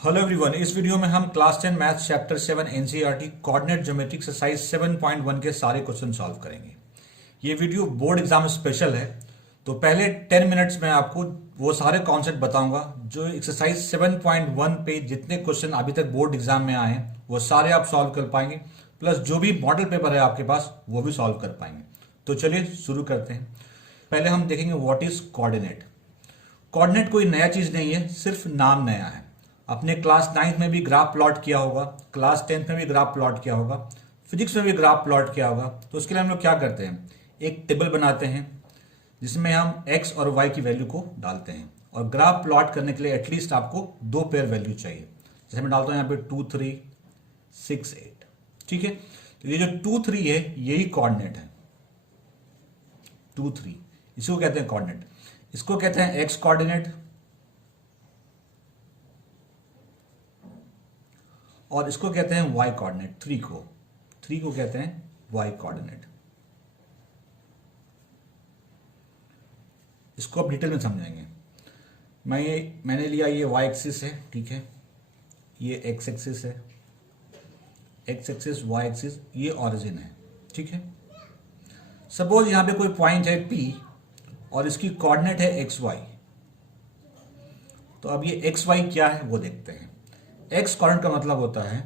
Hello everyone, इस video में हम class 10 maths chapter 7 NCERT coordinate geometry exercise 7.1 के सारे क्वेश्चन सॉल्व करेंगे। ये वीडियो बोर्ड एग्जाम स्पेशल है, तो पहले 10 मिनट्स में आपको वो सारे कॉन्सेप्ट बताऊंगा जो एक्सरसाइज 7.1 पे जितने क्वेश्चन अभी तक बोर्ड एग्जाम में आए हैं वो सारे आप सॉल्व कर पाएंगे, प्लस जो भी मॉडल पेपर है आपके पास वो भी सॉल्व कर पाएंगे। तो चलिए शुरू करते हैं। पहले हम देखेंगे व्हाट इज कोऑर्डिनेट। कोऑर्डिनेट कोई नया चीज नहीं है, सिर्फ नाम नया है। अपने क्लास 9th में भी ग्राफ प्लॉट किया होगा, क्लास 10th में भी ग्राफ प्लॉट किया होगा, फिजिक्स में भी ग्राफ प्लॉट किया होगा। तो उसके लिए हम लोग क्या करते हैं, एक टेबल बनाते हैं जिसमें हम x और y की वैल्यू को डालते हैं, और ग्राफ प्लॉट करने के लिए एटलीस्ट आपको 2 पेयर वैल्यू चाहिए। जैसे मैं डालता हूं यहाँ पे 2 3 6 8। ठीक है, तो ये जो 2 3 है यही कोऑर्डिनेट है। 2 3 इसको कहते हैं कोऑर्डिनेट। इसको कहते हैं x कोऑर्डिनेट और इसको कहते हैं y कोऑर्डिनेट। 3 को कहते हैं y कोऑर्डिनेट। इसको अब डिटेल में समझेंगे। मैंने लिया ये y एक्सिस है, ठीक है, ये x एक्सिस है, x एक्सिस y एक्सिस, ये ओरिजिन है। ठीक है, सपोज यहां पे कोई पॉइंट है P और इसकी कोऑर्डिनेट है xy। तो अब ये xy क्या है वो देखते हैं। x कोऑर्डिनेट का मतलब होता है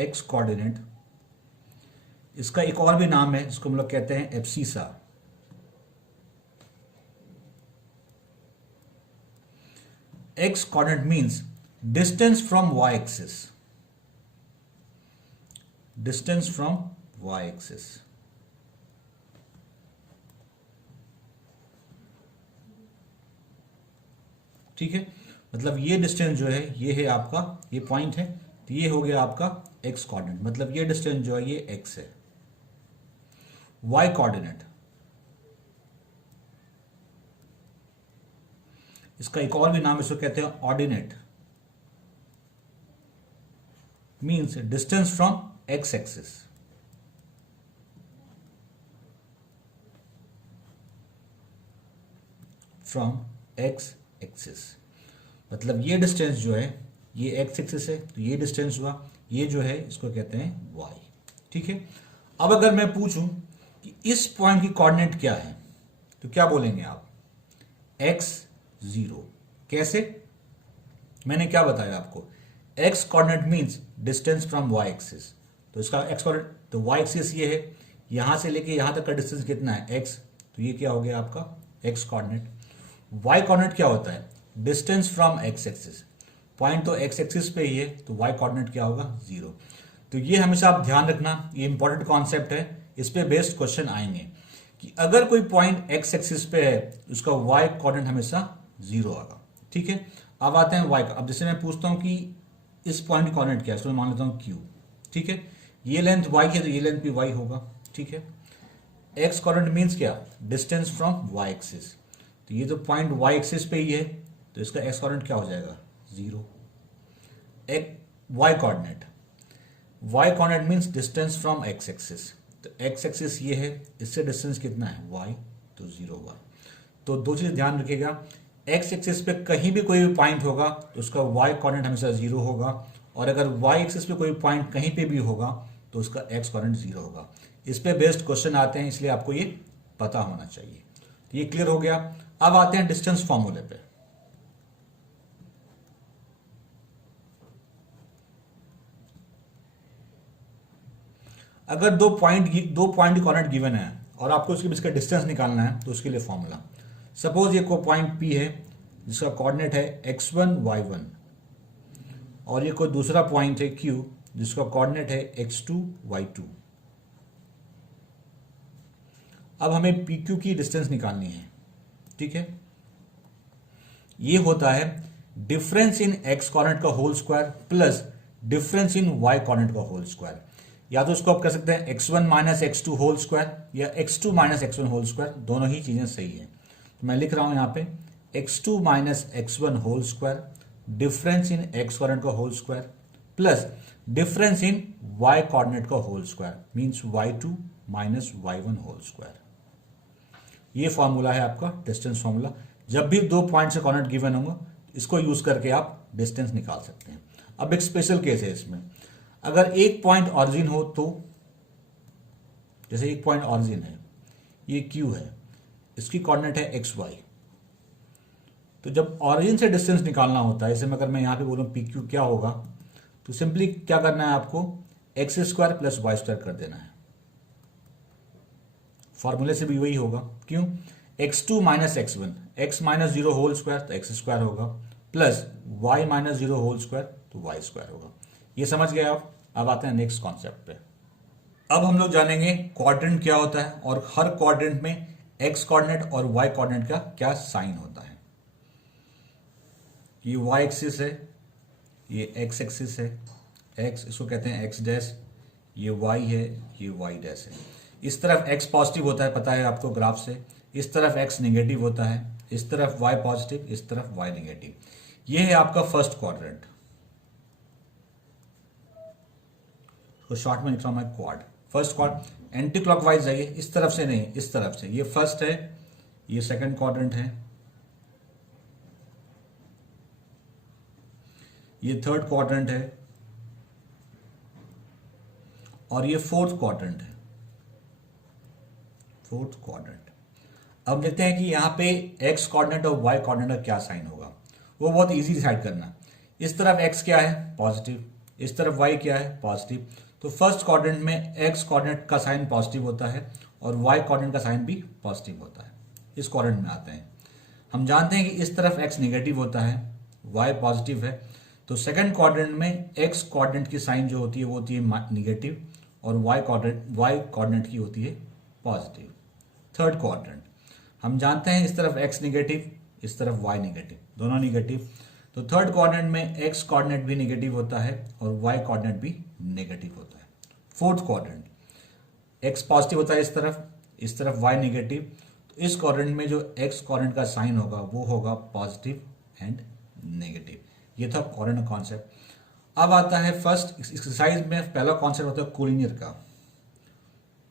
x कोऑर्डिनेट, इसका एक और भी नाम है जिसको हम लोग कहते हैं abscissa. x coordinate means distance from y axis, distance from y axis. ठीक है, मतलब ये डिस्टेंस जो है ये है आपका, ये पॉइंट है, तो ये हो गया आपका x कोऑर्डिनेट, मतलब ये डिस्टेंस जो है ये x है। y कोऑर्डिनेट, इसका एक और भी नाम इसको कहते हैं ordinate, means distance from x axis. From x axis, मतलब ये डिस्टेंस जो है ये x एक्सिस है, तो ये डिस्टेंस हुआ, ये जो है इसको कहते हैं y। ठीक है, अब अगर मैं पूछूं कि इस पॉइंट की कोऑर्डिनेट क्या है तो क्या बोलेंगे आप, x 0। कैसे, मैंने क्या बताया आपको, x coordinate means distance from y axis. तो इसका x कोऑर्डिनेट, तो y एक्सिस ये है, यहां से लेके यहां तक का डिस्टेंस कितना है x, तो ये क्या हो गया आपका x कोऑर्डिनेट। y कोऑर्डिनेट क्या होता है, distance from x axis. Point तो x एक्सिस पे ही है, तो y कोऑर्डिनेट क्या होगा 0। तो ये हमेशा आप ध्यान रखना, ये इंपॉर्टेंट कॉन्सेप्ट है, इस पे बेस्ड क्वेश्चन आएंगे कि अगर कोई पॉइंट x एक्सिस पे है उसका y कोऑर्डिनेट हमेशा 0 आएगा। ठीक है, अब आते हैं y का। अब जैसे मैं पूछता हूं कि इस पॉइंट की कोऑर्डिनेट क्या है, इसको मैं मान लेता हूं q। ठीक है, ये लेंथ y है तो ये लेंथ भी y होगा। ठीक है, x कोऑर्डिनेट मींस क्या, डिस्टेंस फ्रॉम y एक्सिस, तो ये तो पॉइंट y एक्सिस पे ही है, तो इसका x कोऑर्डिनेट क्या हो जाएगा 0। y coordinate, y coordinate means distance from x axis, तो x एक्सिस ये है, इससे डिस्टेंस कितना है y, तो 0 हुआ। तो दो चीज ध्यान रखिएगा, x एक्सिस पे कहीं भी कोई भी पॉइंट होगा तो उसका y कोऑर्डिनेट हमेशा 0 होगा, और अगर y एक्सिस पे कोई पॉइंट कहीं पे भी होगा तो उसका x कोऑर्डिनेट 0 होगा। इस पे बेस्ड क्वेश्चन आते हैं, इसलिए आपको ये पता होना चाहिए। तो ये क्लियर हो गया। अब आते हैं डिस्टेंस फॉर्मूले पे। अगर दो पॉइंट की कोऑर्डिनेट गिवन है और आपको उसके बीच का डिस्टेंस निकालना है तो उसके लिए फॉर्मूला, सपोज ये कोई पॉइंट P है जिसका कोऑर्डिनेट है x1 y1, और ये कोई दूसरा पॉइंट है Q जिसका कोऑर्डिनेट है x2 y2। अब हमें PQ की डिस्टेंस निकालनी है। ठीक है, ये होता है डिफरेंस इन x कोऑर्डिनेट का whole square plus difference in y coordinate का होल स्क्वायर, या तो इसको आप कर सकते हैं x1 minus x2 whole square या x2 minus x1 whole square, दोनों ही चीजें सही है। तो मैं लिख रहा हूं यहां पे x2 minus x1 whole square, difference in x coordinate का whole square plus difference in y coordinate का whole square, means y2 minus y1 whole square. ये फॉर्मूला है आपका डिस्टेंस फॉर्मूला। जब भी दो पॉइंट से कोऑर्डिनेट गिवन होंगे इसको यूज करके आप डिस्टेंस निकाल सकते हैं। अब एक स्पेशल केस है इसमें, अगर एक पॉइंट ऑरिजिन हो तो, जैसे एक पॉइंट ऑरिजिन है, ये क्यू है, इसकी कोऑर्डिनेट है एक्स वाई, तो जब ऑरिजिन से डिस्टेंस निकालना होता है, जैसे अगर मैं यहां पे बोलूं पी क्यू क्या होगा, तो सिंपली क्या करना है आपको, x square plus y square कर देना है। फॉर्मूले से भी वही होगा, क्यों, x2 minus x1, x minus zero whole square तो एक्स स्क्वायर होगा, plus y minus zero whole square तो वाई स्क्वायर होगा। ये समझ गए आप। अब आते हैं नेक्स्ट कॉन्सेप्ट पे। अब हम लोग जानेंगे क्वाड्रेंट क्या होता है और हर क्वाड्रेंट में x कोऑर्डिनेट और y कोऑर्डिनेट का क्या साइन होता है। ये y एक्सिस है, ये x एक्सिस है, x इसको कहते हैं x डैश, ये y है, ये y डैश है। इस तरफ x पॉजिटिव होता है, पता है आपको ग्राफ से, इस तरफ x नेगेटिव होता है, इस तरफ y पॉजिटिव, इस तरफ y नेगेटिव। ये है आपका फर्स्ट क्वाड्रेंट, तो शॉर्ट में लिख रहा हूं मैं quad. First quad, anti clockwise जाइए, इस तरफ से नहीं, इस तरफ से। ये फर्स्ट है, ये सेकंड क्वाड्रेंट है, ये थर्ड क्वाड्रेंट है, और ये फोर्थ क्वाड्रेंट है, फोर्थ क्वाड्रेंट। अब देखते हैं कि यहां पे x कोऑर्डिनेट और y कोऑर्डिनेट का क्या साइन होगा। वो बहुत इजी डिसाइड करना। इस तरफ x क्या है, पॉजिटिव, इस तरफ y क्या है, पॉजिटिव। तो फर्स्ट क्वाड्रेंट में x कोऑर्डिनेट का साइन पॉजिटिव होता है और y कोऑर्डिनेट का साइन भी पॉजिटिव होता है। इस क्वाड्रेंट में आते हैं, हम जानते हैं कि इस तरफ x नेगेटिव होता है, y पॉजिटिव है, तो सेकंड क्वाड्रेंट में x कोऑर्डिनेट की साइन जो होती है वो होती है निगेटिव और y कोऑर्डिनेट की होती है पॉजिटिव। थर्ड क्वाड्रेंट, हम जानते हैं इस तरफ x नेगेटिव, इस तरफ y नेगेटिव, दोनों नेगेटिव, तो थर्ड क्वाड्रेंट में x कोऑर्डिनेट भी नेगेटिव होता है और y कोऑर्डिनेट भी नेगेटिव होता है। फोर्थ क्वाड्रेंट, x पॉजिटिव होता है इस तरफ y नेगेटिव, तो इस क्वाड्रेंट में जो x कोऑर्डिनेट का साइन होगा वो होगा पॉजिटिव एंड नेगेटिव। ये था क्वाड्रेंट कॉन्सेप्ट। अब आता है फर्स्ट एक्सरसाइज में पहला कॉन्सेप्ट होता है कोलिनियर का,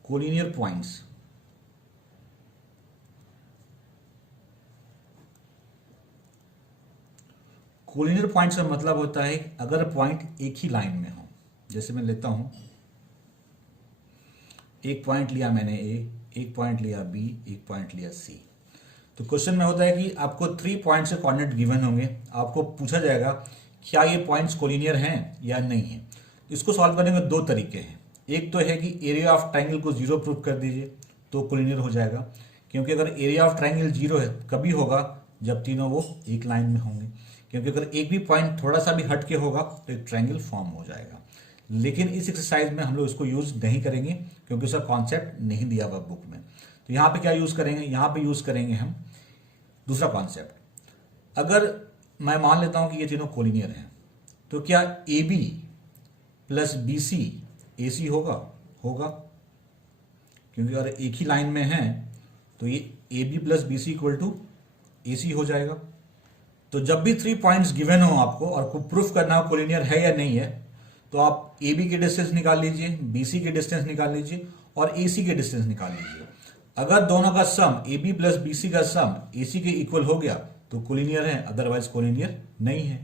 कोलिनियर पॉइंट्स। कोलिनियर पॉइंट्स का मतलब होता है अगर पॉइंट एक ही लाइन में हो, जैसे मैं लेता हूं, एक पॉइंट लिया मैंने ए, एक पॉइंट लिया बी, एक पॉइंट लिया सी, तो क्वेश्चन में होता है कि आपको 3 पॉइंट्स के कोऑर्डिनेट गिवन होंगे, आपको पूछा जाएगा क्या ये पॉइंट्स कोलिनियर हैं या नहीं है। इसको सॉल्व करने के 2 तरीके हैं। एक तो है कि एरिया ऑफ ट्राइंगल को 0 प्रूव कर दीजिए तो कोलिनियर हो जाएगा, क्योंकि अगर एरिया ऑफ ट्राइंगल 0 है कभी होगा जब तीनों वो एक लाइन में होंगे, क्योंकि अगर एक भी पॉइंट थोड़ा सा भी हट के होगा तो एक ट्रायंगल फॉर्म हो जाएगा। लेकिन इस एक्सरसाइज में हम लोग इसको यूज नहीं करेंगे क्योंकि उसका कॉन्सेप्ट नहीं दिया हुआ बुक में। तो यहाँ पे क्या यूज करेंगे, यहाँ पे यूज करेंगे हम दूसरा कॉन्सेप्ट। अगर मैं मान लेता हूं कि ये तीनों कोलिनियर हैं, तो क्या A B plus B C A C होगा? होगा, क्योंकि अगर एक ही लाइन में है तो ये A B plus B C equal to A C हो जाएगा। तो जब भी 3 पॉइंट्स गिवन हो आपको और को प्रूफ करना हो कोलिनियर है या नहीं है, तो आप ए बी के डिस्टेंस निकाल लीजिए, बी सी के डिस्टेंस निकाल लीजिए और ए सी के डिस्टेंस निकाल लीजिए। अगर दोनों का sum A B plus B C का सम ए सी के इक्वल हो गया तो कोलिनियर है, अदरवाइज कोलिनियर नहीं है।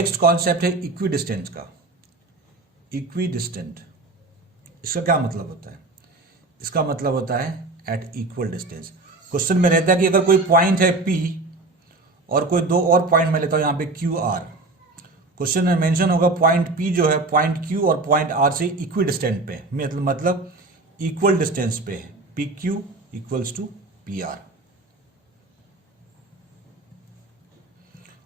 नेक्स्ट कॉन्सेप्ट है इक्वी डिस्टेंस का। इक्वी डिस्टेंट, इसका क्या मतलब होता है? इसका मतलब होता है एट इक्वल डिस्टेंस। क्वेश्चन में रहता है कि अगर कोई पॉइंट है P और कोई 2 और पॉइंट मैं लेता हूं यहां पे क्यू आर, क्वेश्चन में मेंशन होगा पॉइंट P जो है पॉइंट Q और पॉइंट R से इक्वी डिस्टेंट पे, मतलब इक्वल डिस्टेंस पे है, P Q equals to P R.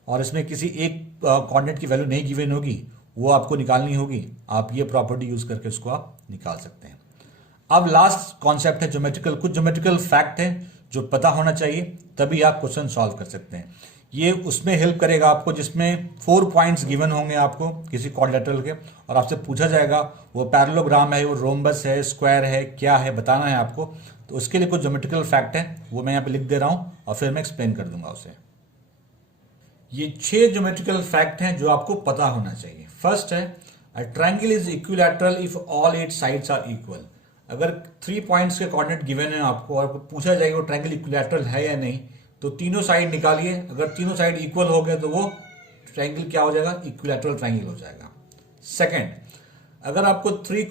और इसमें किसी एक कोऑर्डिनेट की वैल्यू नहीं गिवन होगी, वो आपको निकालनी होगी। आप ये प्रॉपर्टी यूज करके उसको आप निकाल सकते हैं। अब लास्ट कॉन्सेप्ट है ज्योमेट्रिकल। कुछ ज्योमेट्रिकल फैक्ट है जो पता होना चाहिए, तभी आप क्वेश्चन सॉल्व कर सकते हैं। ये उसमें हेल्प करेगा आपको जिसमें 4 पॉइंट्स गिवन होंगे आपको किसी क्वाड्रिलेटरल के, और आपसे पूछा जाएगा वो पैरेललोग्राम है, वो रोम्बस है, स्क्वायर है, क्या है बताना है आपको। तो उसके लिए कुछ ज्योमेट्रिकल फैक्ट है, वो मैं यहाँ पे लिख दे रहा हूँ और फिर मैं एक्सप्लेन कर दूंगा उसे। ये 6 ज्योमेट्रिकल फैक्ट हैं जो आपको पता होना चाहिए। फर्स्ट है a triangle is equilateral if all 8 sides are equal. अगर 3 पॉइंट्स के कोऑर्डिनेट गिवन है आपको और पूछा जाएगा वो ट्रायंगल इक्विलैटरल है या नहीं, तो तीनों साइड निकालिए। अगर तीनों साइड इक्वल हो गए तो वो ट्रायंगल क्या हो जाएगा, इक्विलैटरल ट्रायंगल हो जाएगा। सेकंड, अगर आपको थ्री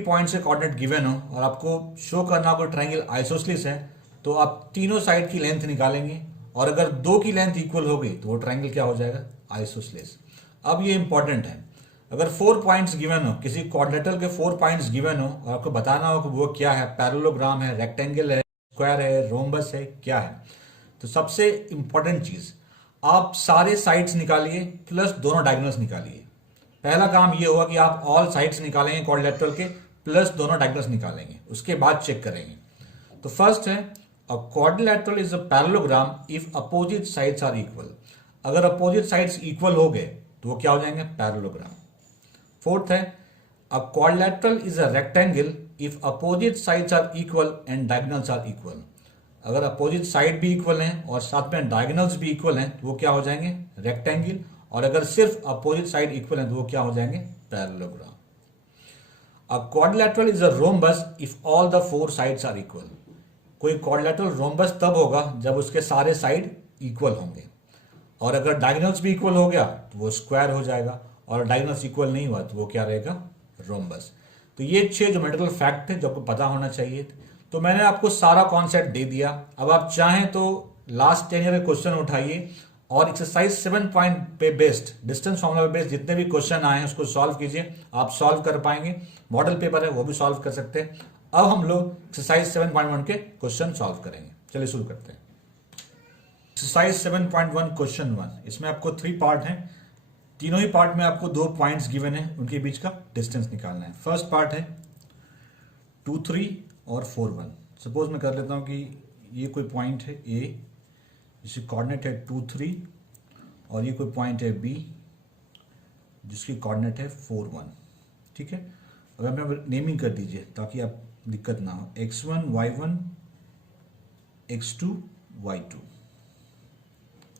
पॉइंट से कोऑर्डिनेट गिवन हो और आपको शो करना हो ट्रायंगल आइसोसेलेस है, तो आप तीनों साइड की लेंथ निकालेंगे और अगर दो की लेंथ इक्वल हो गई तो वो ट्रायंगल क्या हो जाएगा, आइसोसेलेस। अब ये इंपॉर्टेंट है, अगर 4 पॉइंट्स गिवन हो, किसी क्वाड्रिलेटरल के 4 पॉइंट्स गिवन हो और आपको बताना हो कि वो क्या है, पैरेललोग्राम है, रेक्टेंगल है, स्क्वायर है, रोम्बस है, क्या है, तो सबसे इंपॉर्टेंट चीज, आप सारे साइड्स निकालिए प्लस दोनों डायगोनल्स निकालिए। पहला काम ये हुआ कि आप ऑल साइड्स निकालेंगे क्वाड्रिलेटरल के प्लस दोनों डायगोनल्स निकालेंगे, उसके बाद चेक करेंगे। तो फर्स्ट है, a quadrilateral is a parallelogram if opposite sides are equal. अगर अपोजिट साइड्स इक्वल हो गए तो वो क्या हो जाएंगे, पैरेललोग्राम। फोर्थ है, a quadrilateral is a rectangle if opposite sides are equal and diagonals are equal. अगर अपोजिट साइड भी इक्वल हैं और साथ में डायगोनल्स भी इक्वल हैं तो वो क्या हो जाएंगे, रेक्टेंगल। और अगर सिर्फ अपोजिट साइड इक्वल हैं तो वो क्या हो जाएंगे, parallelogram. A quadrilateral is a rhombus if all the 4 sides are equal. कोई क्वाड्रिलेटरल रोम्बस तब होगा जब उसके सारे साइड इक्वल होंगे, और अगर डायगोनल्स भी इक्वल हो गया तो वो स्क्वायर हो जाएगा, और डायगोनल्स इक्वल नहीं हुआ तो वो क्या रहेगा, रोम्बस। तो ये 6 ज्योमेट्रिकल फैक्ट है जो आपको पता होना चाहिए। तो मैंने आपको सारा कॉन्सेप्ट दे दिया। अब आप चाहें तो लास्ट 10 ईयर के क्वेश्चन उठाइए और एक्सरसाइज 7 पॉइंट पे बेस्ड, डिस्टेंस फॉर्मूला पे बेस्ड जितने भी क्वेश्चन आए हैं उसको सॉल्व कीजिए, आप सॉल्व कर पाएंगे। मॉडल पेपर है वो भी सॉल्व कर सकते हैं। अब हम लोग एक्सरसाइज 7.1 के क्वेश्चन सॉल्व करेंगे। चलिए शुरू करते हैं। एक्सरसाइज 7.1 क्वेश्चन 1, इसमें आपको 3 पार्ट हैं। तीनों ही पार्ट में आपको 2 पॉइंट्स गिवन है, उनके बीच का डिस्टेंस निकालना है। फर्स्ट पार्ट है 2, 3 और 4, 1। सपोज मैं कर लेता हूं कि ये कोई पॉइंट है ए जिसकी कोऑर्डिनेट है 2, 3 और ये कोई पॉइंट है बी जिसकी कोऑर्डिनेट है 4, 1। ठीक है, अब हमें नेमिंग कर दीजिए ताकि आप दिक्कत ना हो, x1 y1 x2 y2।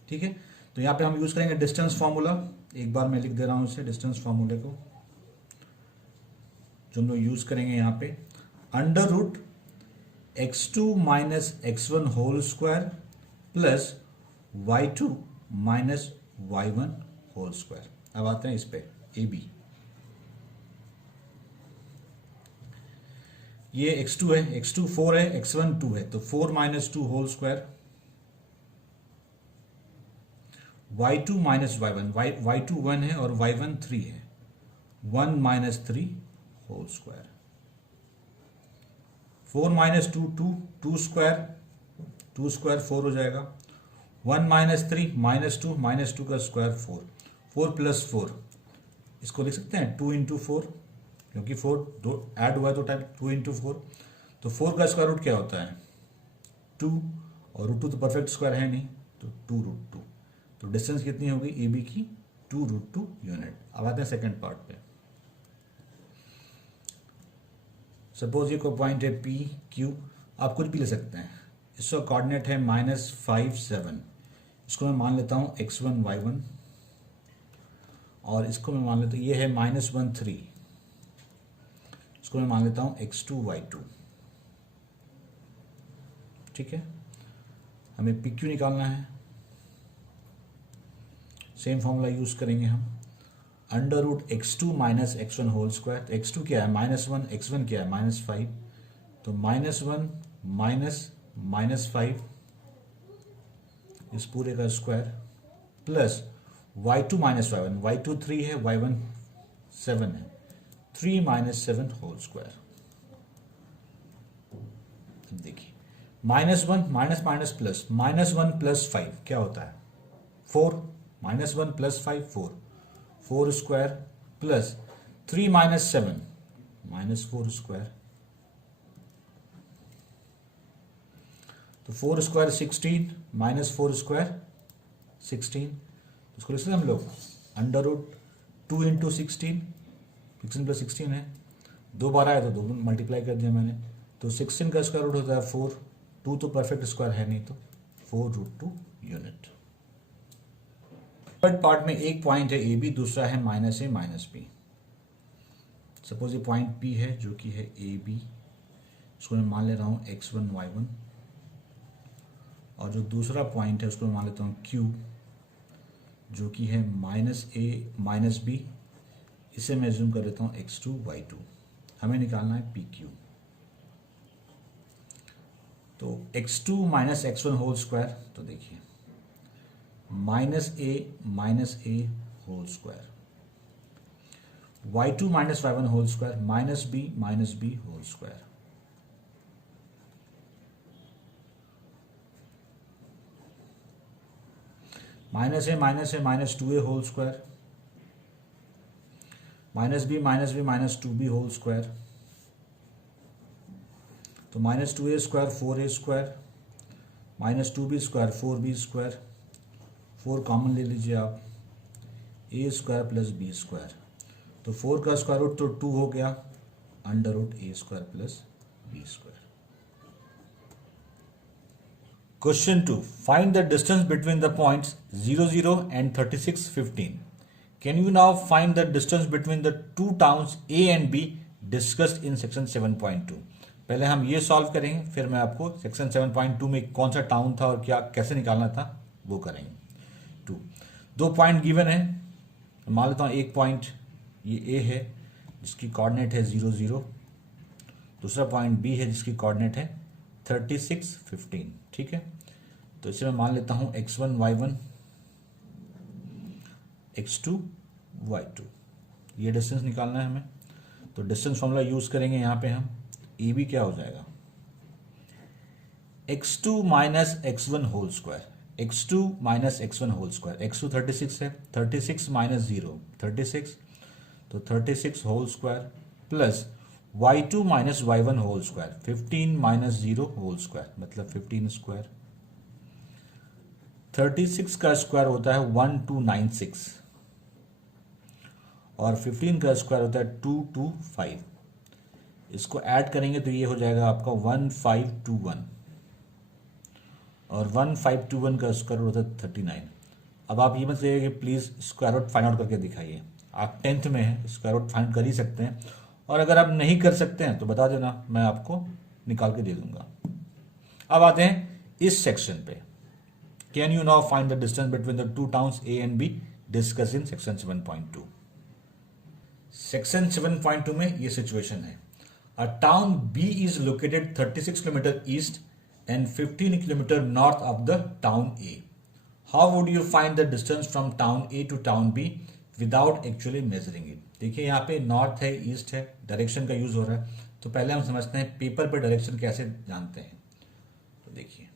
ठीक है, तो यहां पे हम यूज करेंगे डिस्टेंस फार्मूला। एक बार मैं लिख दे रहा हूं इसे, डिस्टेंस फार्मूले को जो हम लोग यूज करेंगे यहां पे, under root x2 minus x1 whole square plus y2 minus y1 whole square. अब आते हैं इस पे ए बी। ये x2 है, x2 4 है, x1 2 है, तो 4 minus 2 whole square, y2 minus y1, y2 1 है और y1 3 है, 1 minus 3 whole square, 4 minus 2 2, 2 square 4 हो जाएगा, 1 माइनस 3 माइनस 2 का स्क्वायर 4, 4 प्लस 4, इसको लिख सकते हैं 2 इंटू 4, क्योंकि 4 दो ऐड हुआ है तो टाइप 2 इंटू 4, तो 4 का स्क्वायर रूट क्या होता है 2, और रूट 2 तो परफेक्ट स्क्वायर है नहीं, तो 2 रूट 2। तो डिस्टेंस कितनी होगी ए बी की, 2 रूट 2 यूनिट। अब आते हैं सेकेंड पार्ट पे। सपोज ये कोई पॉइंट है पी क्यू, आप कुछ भी ले सकते हैं। इसका कोऑर्डिनेट है -5 7, इसको मैं मान लेता हूँ x1 y1, और इसको मैं मान लेता हूँ ये है -1 3, इसको मैं मान लेता हूँ x2 y2। ठीक है, हमें पी क्यू निकालना है। सेम फॉर्मूला यूज करेंगे हम, under root x2 minus x1 whole square. x2 क्या है -1, x1 क्या है -5, तो -1 माइनस -5 इस पूरे का square plus y2 minus y1, y2 3 है, y1 7 है, 3 माइनस 7 होल स्क्वायर। देखिए -1 माइनस प्लस, -1 प्लस 5 क्या होता है 4, -1 plus 5 4, 4 square plus 3 minus 7 -4 square, तो 4 स्क्वायर 16 -4 स्क्वायर 16। उसको लिख सकते हम लोग अंडर रूट 2 इंटू 16 प्लस 16 है, 2 बार आया तो 2 मल्टीप्लाई कर दिया मैंने, तो 16 का स्क्वायर रूट होता है 4, 2 तो परफेक्ट स्क्वायर है नहीं, तो 4 रूट 2 यूनिट। थर्ड पार्ट में एक पॉइंट है ए बी, दूसरा है -a माइनस बी। सपोज ये पॉइंट पी है जो कि है ए बी, इसको मैं मान ले रहा हूँ x1 y1, और जो दूसरा पॉइंट है उसको मैं मान लेता हूँ क्यू जो कि है -a माइनस बी, इसे मैं जूम कर लेता हूँ x2 y2। हमें निकालना है PQ। तो x2 minus x1 whole square, तो देखिए -a whole square, y2 minus y1 whole square, -b whole square, -a minus 2a whole square, -b minus 2b whole square, तो -2a square 4a square, -2b square 4b square, 4 common ले लीजिए आप, a square plus b square, तो 4 का square root तो 2 हो गया, √a square plus b square. Question 2. Find the distance between the points 0, 0 and 36, 15. Can you now find the distance between the two towns A and B discussed in section 7.2? पहले हम ये solve करेंगे, फिर मैं आपको सेक्शन 7.2 में कौन सा टाउन था और क्या कैसे निकालना था वो करेंगे। 2 दो पॉइंट गिवन है, मान लेता हूँ एक पॉइंट ये A है जिसकी कोऑर्डिनेट है 0, 0, दूसरा पॉइंट B है जिसकी कोऑर्डिनेट है 36, 15। ठीक है, तो इसे मैं मान लेता हूं x1 y1 x2 y2, ये डिस्टेंस निकालना है हमें। तो डिस्टेंस फॉर्मूला यूज करेंगे यहां पे हम, ए बी क्या हो जाएगा x2 minus x1 whole square, x2 minus x1 whole square, x2 36 है, 36 माइनस 0 36, तो 36 whole square plus y2 minus y1 whole square, 15 minus 0 whole square, मतलब 15 स्क्वायर। 36 का स्क्वायर होता है 1296 और 15 का स्क्वायर होता है 225। इसको ऐड करेंगे तो ये हो जाएगा आपका 1521 और 1521 का स्क्वायर होता है 39। अब आप ये मत कहिए कि please square root find out करके दिखाइए, आप 10th में हैं, स्क्वायर रूट फाइंड कर ही सकते हैं, और अगर आप नहीं कर सकते हैं तो बता देना, मैं आपको निकाल के दे दूंगा। अब आते हैं इस सेक्शन पे। Can you now find the distance between the two towns A and B discuss in section 7.2। Section 7.2 में ये सिचुएशन है, a town B is located 36 kilometre east and 15 kilometre north of the town A. How would you find the distance from town A to town B without actually measuring it. देखिए यहाँ पे north है, east है, direction का use हो रहा है, तो पहले हम समझते हैं पेपर पे डायरेक्शन कैसे जानते हैं। तो देखिए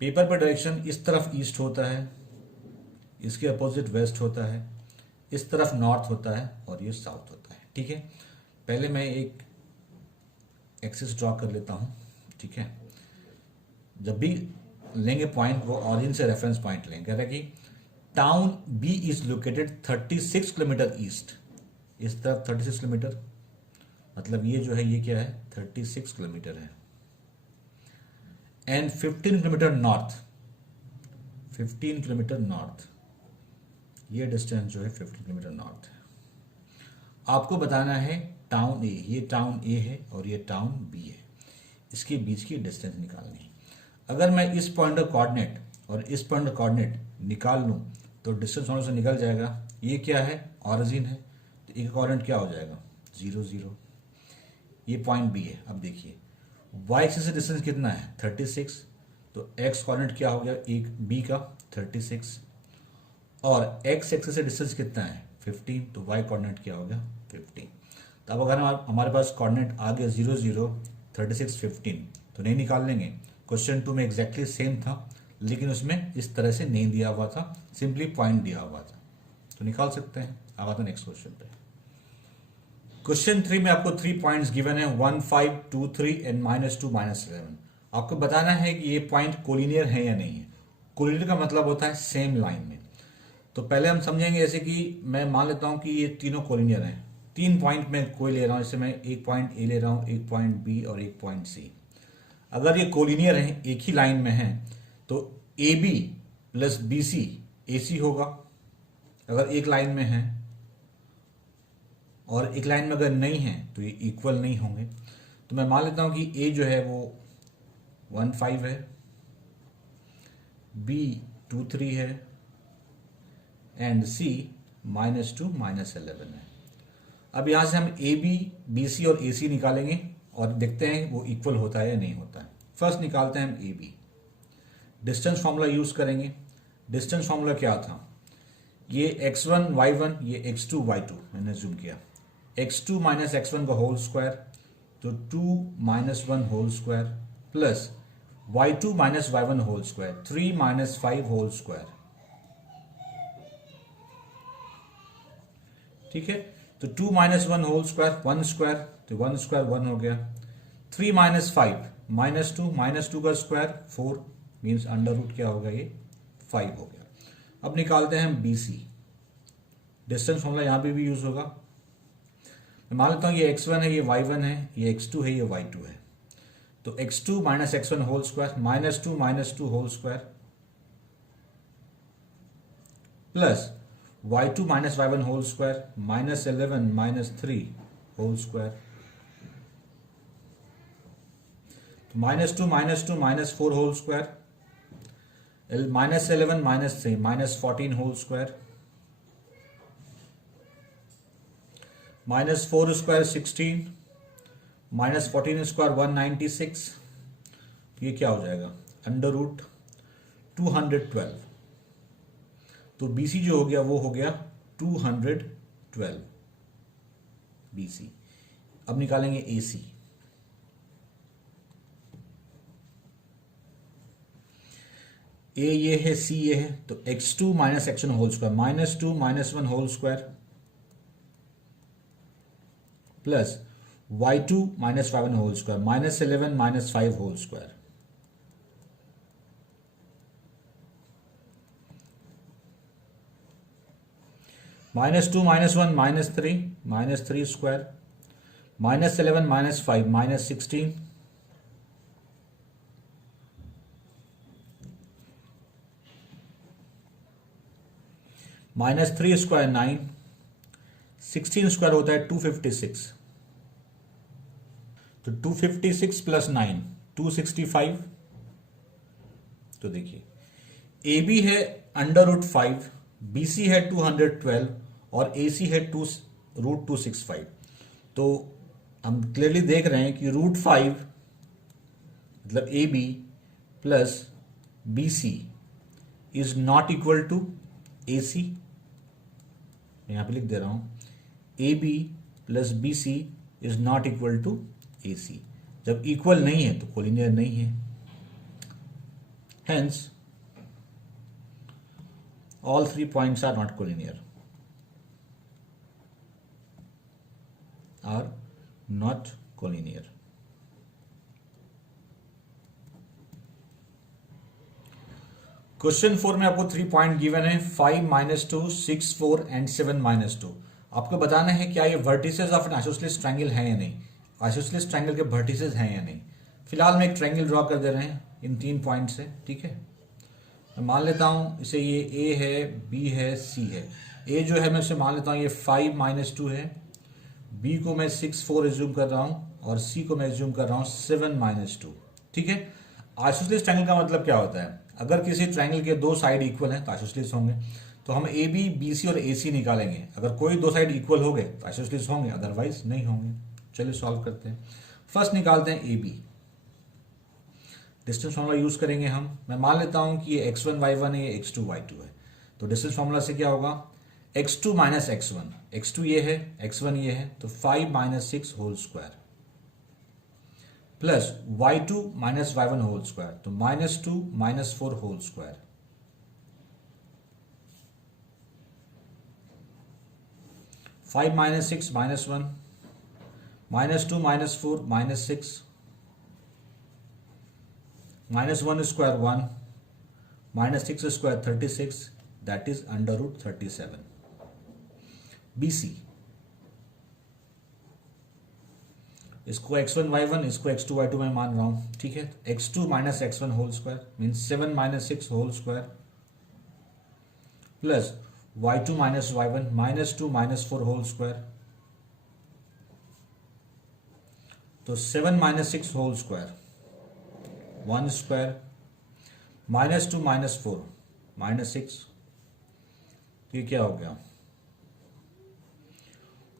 पेपर पे डायरेक्शन इस तरफ ईस्ट होता है, इसके अपोजिट वेस्ट होता है, इस तरफ नॉर्थ होता है और ये साउथ होता है। ठीक है, पहले मैं एक एक्सिस ड्रॉ कर लेता हूँ। ठीक है, जब भी लेंगे पॉइंट वो ऑरिजिन से रेफरेंस पॉइंट लेंगे। कह रहा है कि town B is located 36 kilometre east, इस तरफ 36 किलोमीटर, मतलब ये जो है ये क्या है 36 किलोमीटर है, and 15 kilometre north, 15 kilometre north, ये डिस्टेंस जो है 15 किलोमीटर नॉर्थ है। आपको बताना है टाउन ए, ये टाउन ए है और ये टाउन बी है, इसके बीच की डिस्टेंस निकालनी है। अगर मैं इस पॉइंट का कोऑर्डिनेट और इस पॉइंट का कोऑर्डिनेट निकाल लूं तो डिस्टेंस होने से निकल जाएगा। ये क्या है ऑरिजिन है, तो एक कोऑर्डिनेट क्या हो जाएगा 0, 0, ये पॉइंट बी है। अब देखिए वाई एक्सिस से डिस्टेंस कितना है 36, तो एक्स कोऑर्डिनेट क्या हो गया एक बी का 36, और एक्स एक्सिस से डिस्टेंस कितना है 15, तो वाई कोऑर्डिनेट क्या हो गया 15। तो अब अगर हमारे पास कोऑर्डिनेट आ गया 0, 0, 36, 15 तो नहीं निकाल लेंगे। क्वेश्चन 2 में एग्जैक्टली सेम था, लेकिन उसमें इस तरह से नहीं दिया हुआ था, सिंपली पॉइंट दिया हुआ था, तो निकाल सकते हैं। अब आता है नेक्स्ट क्वेश्चन पे। क्वेश्चन 3 में आपको 3 पॉइंट्स गिवन है 1, 5, 2, 3 एंड -2, -11। आपको बताना है कि ये पॉइंट कोलिनियर है या नहीं है। कोलिनियर का मतलब होता है सेम लाइन में। तो पहले हम समझेंगे जैसे कि मैं मान लेता हूं कि ये तीनों कोलिनियर हैं, 3 पॉइंट मैं कोई ले रहा हूं, जैसे मैं एक पॉइंट ए ले रहा हूं, एक पॉइंट बी और एक पॉइंट सी। अगर ये कोलिनियर है, एक ही लाइन में है, तो A B plus B C A C होगा अगर एक लाइन में है, और एक लाइन में अगर नहीं है तो ये इक्वल नहीं होंगे। तो मैं मान लेता हूं कि ए जो है वो 1, 5 है, बी 2, 3 है एंड सी -2 -11 है। अब यहाँ से हम ए बी, बी सी और ए सी निकालेंगे और देखते हैं वो इक्वल होता है या नहीं होता है। फर्स्ट निकालते हैं हम A B. Distance formula use करेंगे। डिस्टेंस फार्मूला क्या था, ये x1 y1, ये x2 y2 मैंने जूम किया। x2 माइनस x1 का होल स्क्वायर, तो 2 minus 1 whole square plus y2 minus y1 whole square, 3 minus 5 whole square. ठीक है, तो 2 माइनस 1 होल स्क्वायर 1 स्क्वायर, तो 1 स्क्वायर 1 हो गया। 3 माइनस 5 -2 का स्क्वायर 4 मीन्स अंडर रूट क्या होगा, ये 5 हो गया। अब निकालते हैं हम बी सी। डिस्टेंस फॉर्मूला यहां पे भी यूज होगा। मैं मान लेता हूं ये x1 है, ये y1 है, ये x2 है, ये y2 है। तो x2 minus x1 whole square -2 whole square plus y2 minus y1 whole square -11 -3 whole square, तो -2 -4 whole square, -11 -3 -14 whole square, -4 square 16, -14 square 196। ये क्या हो जाएगा, अंडर रूट 212। तो बीसी जो हो गया वो हो गया 212 बीसी। अब निकालेंगे एसी। ए ये है, सी ये है, तो x2 minus x1 whole square, -2 -1 whole square plus y2 minus y1 whole square, -11 -5 whole square, -2 -1 -3 square, -11 -5 -16, -3 square 9, 16 square होता है 256। तो 256 प्लस 9 265। तो देखिए ए बी है अंडर रूट 5, बी सी है 212 और ए सी है रूट 265। तो हम क्लियरली देख रहे हैं कि रूट 5 मतलब A B plus B C is not equal to A C. यहां पे लिख दे रहा हूं A B plus B C is not equal to A C. जब इक्वल नहीं है तो कोलिनियर नहीं है। Hence all 3 points are not collinear, are not collinear. Question 4 में आपको 3 पॉइंट गिवन है, 5 -2 6 4 एंड 7 -2। आपको बताना है क्या ये vertices of N isosceles triangle है या नहीं, आइसोसेलेस ट्रायंगल के वर्टिसेस हैं या नहीं। फिलहाल मैं एक ट्रायंगल ड्रॉ कर दे रहे हैं इन 3 पॉइंट से। ठीक है, मैं मान लेता हूं इसे ये ए है, बी है, सी है। ए जो है मैं इसे मान लेता हूं ये 5 -2 है, बी को मैं 6 4 एज्यूम कर रहा हूं और सी को मैं एज्यूम कर रहा हूं 7 -2। ठीक है, आइसोसेलेस ट्रायंगल का मतलब क्या होता है, अगर किसी ट्रायंगल के 2 साइड इक्वल हैं तो आइसोसेलेस होंगे। तो हम ए बी, बी सी और ए सी निकालेंगे। अगर कोई 2 साइड इक्वल हो गए तो आइसोसेलेस होंगे, अदरवाइज नहीं होंगे। चलिए सॉल्व करते हैं। फर्स्ट निकालते हैं A B. Distance formula use करेंगे हम। मैं मान लेता हूं कि ये x1 y1 है, ये x2 y2 है। तो डिस्टेंस फार्मूला से क्या होगा, x2 माइनस x1, x2 ये है, x1 ये है, तो 5 - 6 whole square plus y2 minus y1 whole square, तो -2 -4 whole square, -6 -1 -2 -4 -6 -1 square 1 -6 square 36, that is under root 37। BC इसको x1 y1, इसको x2 y2 में मान रहा हूं। ठीक है, x2 minus x1 whole square means 7 - 6 whole square plus y2 minus y1 -2 -4 whole square, तो 7 - 6 होल स्क्वायर 1 स्क्वायर -2 -4 -6, तो ये क्या हो गया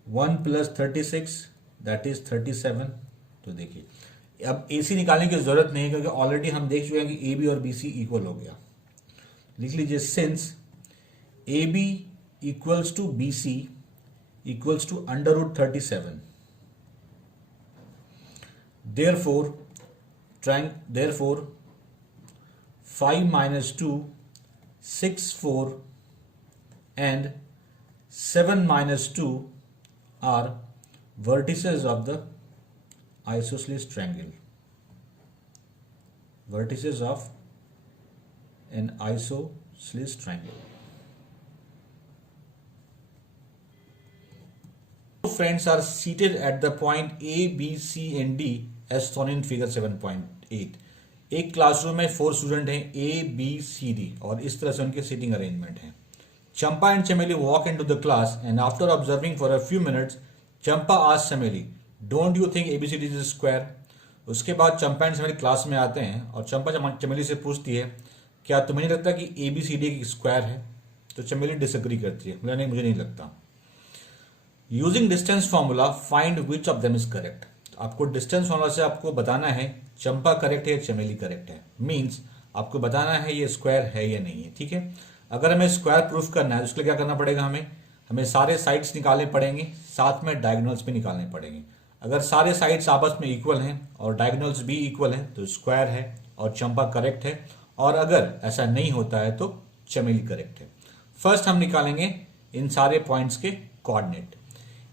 1 + 36 दैट इज 37। तो देखिए अब AC निकालने की जरूरत नहीं है क्योंकि ऑलरेडी हम देख चुके हैं कि AB और BC इक्वल हो गया। लिख लीजिए since AB equals to BC equals to √37 therefore 5 minus 2 6 4 and 7 minus 2 are vertices of the isosceles triangle. Vertices of an isosceles triangle. Friends are seated at the point A, B, C and D as shown in figure 7.8. एक classroom में 4 student हैं A, B, C, D और इस तरह से उनके seating arrangement है। Champa and Chameli walk into the class and after observing for a few minutes, Champa asks Chameli, "Don't you think ABCD is a square?" उसके बाद चंपा and चमेली class में आते हैं और चंपा चमेली से पूछती है, क्या तुम्हें नहीं लगता कि ABCD एक स्क्वायर है? तो चमेली डिसएग्री करती है, नहीं मुझे नहीं लगता। Using distance formula find which of them is correct. आपको डिस्टेंस फॉर्मूला से आपको बताना है चंपा करेक्ट है या चमेली करेक्ट है। मींस आपको बताना है ये स्क्वायर है या नहीं है। ठीक है, अगर हमें स्क्वायर प्रूफ करना है उसके लिए क्या करना पड़ेगा, हमें सारे साइड्स निकालने पड़ेंगे, साथ में डायगोनल्स भी निकालने पड़ेंगे। अगर सारे साइड्स आपस में इक्वल हैं और डायगोनल्स भी इक्वल हैं तो स्क्वायर है और चंपा करेक्ट है, और अगर ऐसा नहीं होता है तो चमेली करेक्ट है। फर्स्ट हम निकालेंगे इन सारे पॉइंट्स के कोऑर्डिनेट।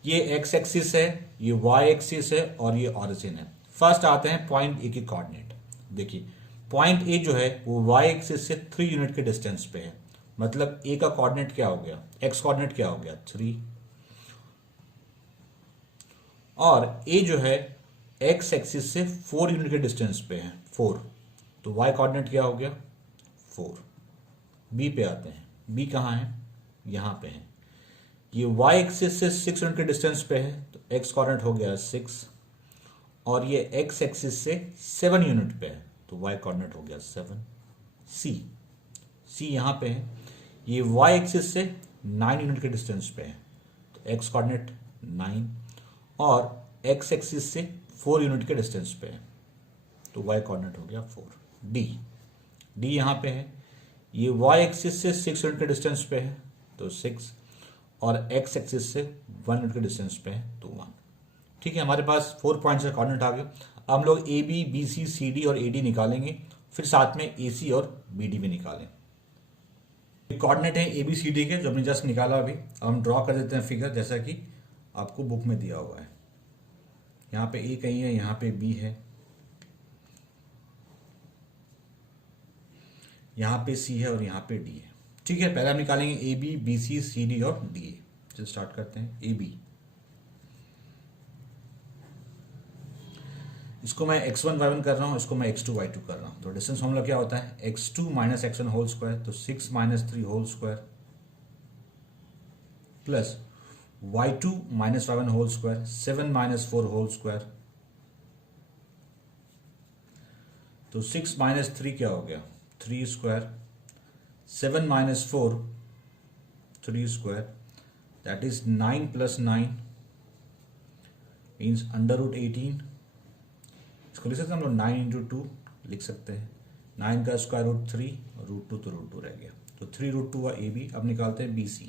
ये एक्स एक्सिस है, ये वाई एक्सिस है और ये ऑरिजिन है। फर्स्ट आते हैं पॉइंट ए के कोऑर्डिनेट। देखिए पॉइंट ए जो है वो वाई एक्सिस से 3 यूनिट के डिस्टेंस पे है, मतलब ए का कोऑर्डिनेट क्या हो गया, एक्स कोऑर्डिनेट क्या हो गया 3, और ए जो है एक्स एक्सिस से 4 यूनिट के डिस्टेंस पे है 4, तो वाई कोऑर्डिनेट क्या हो गया 4। बी पे आते हैं, बी कहाँ है, यहां पे है। ये y एक्सिस से 6 यूनिट के डिस्टेंस पे है तो x कोऑर्डिनेट हो गया 6, और ये x एक्सिस से 7 यूनिट पे है तो y कोऑर्डिनेट हो गया 7। c यहां पे है, ये y एक्सिस से 9 यूनिट के डिस्टेंस पे है तो x कोऑर्डिनेट 9, और x एक्सिस से 4 यूनिट के डिस्टेंस पे है तो y कोऑर्डिनेट हो गया 4। d यहां पे है, ये y एक्सिस से 6 यूनिट के डिस्टेंस पे है तो 6, और x एक्सिस से 1 यूनिट के डिस्टेंस पे है तो 1। ठीक है, हमारे पास 4 पॉइंट्स का कोऑर्डिनेट आ गया। अब हम लोग AB, BC, CD और AD निकालेंगे, फिर साथ में AC और BD भी निकालें। कोऑर्डिनेट है ABCD के जो हमने जस्ट निकाला अभी। अब हम ड्रॉ कर देते हैं फिगर जैसा कि आपको बुक में दिया हुआ है। यहाँ पे A कहीं है, यहाँ पे B है, यहाँ पे C है और यहाँ पे D है। ठीक है, पहले हम निकालेंगे AB, BC, CD और DA। चलिए स्टार्ट करते हैं। AB, इसको मैं x1 y1 कर रहा हूं, इसको मैं x2 y2 कर रहा हूं। तो डिस्टेंस फॉर्मूला क्या होता है, x2 - x1 होल स्क्वायर, तो 6 - 3 whole square plus y2 - y1 whole square 7 - 4 whole square, तो 6 - 3 क्या हो गया 3 square, 7 - 4 3 square, that is 9 + 9 means √18। इसको लिख सकते हैं हम लोग 9 × 2 लिख सकते हैं। 9 का स्क्वायर रूट 3 और √2 तो √2 रह गया, तो 3 √2 हुआ AB। अब निकालते हैं BC।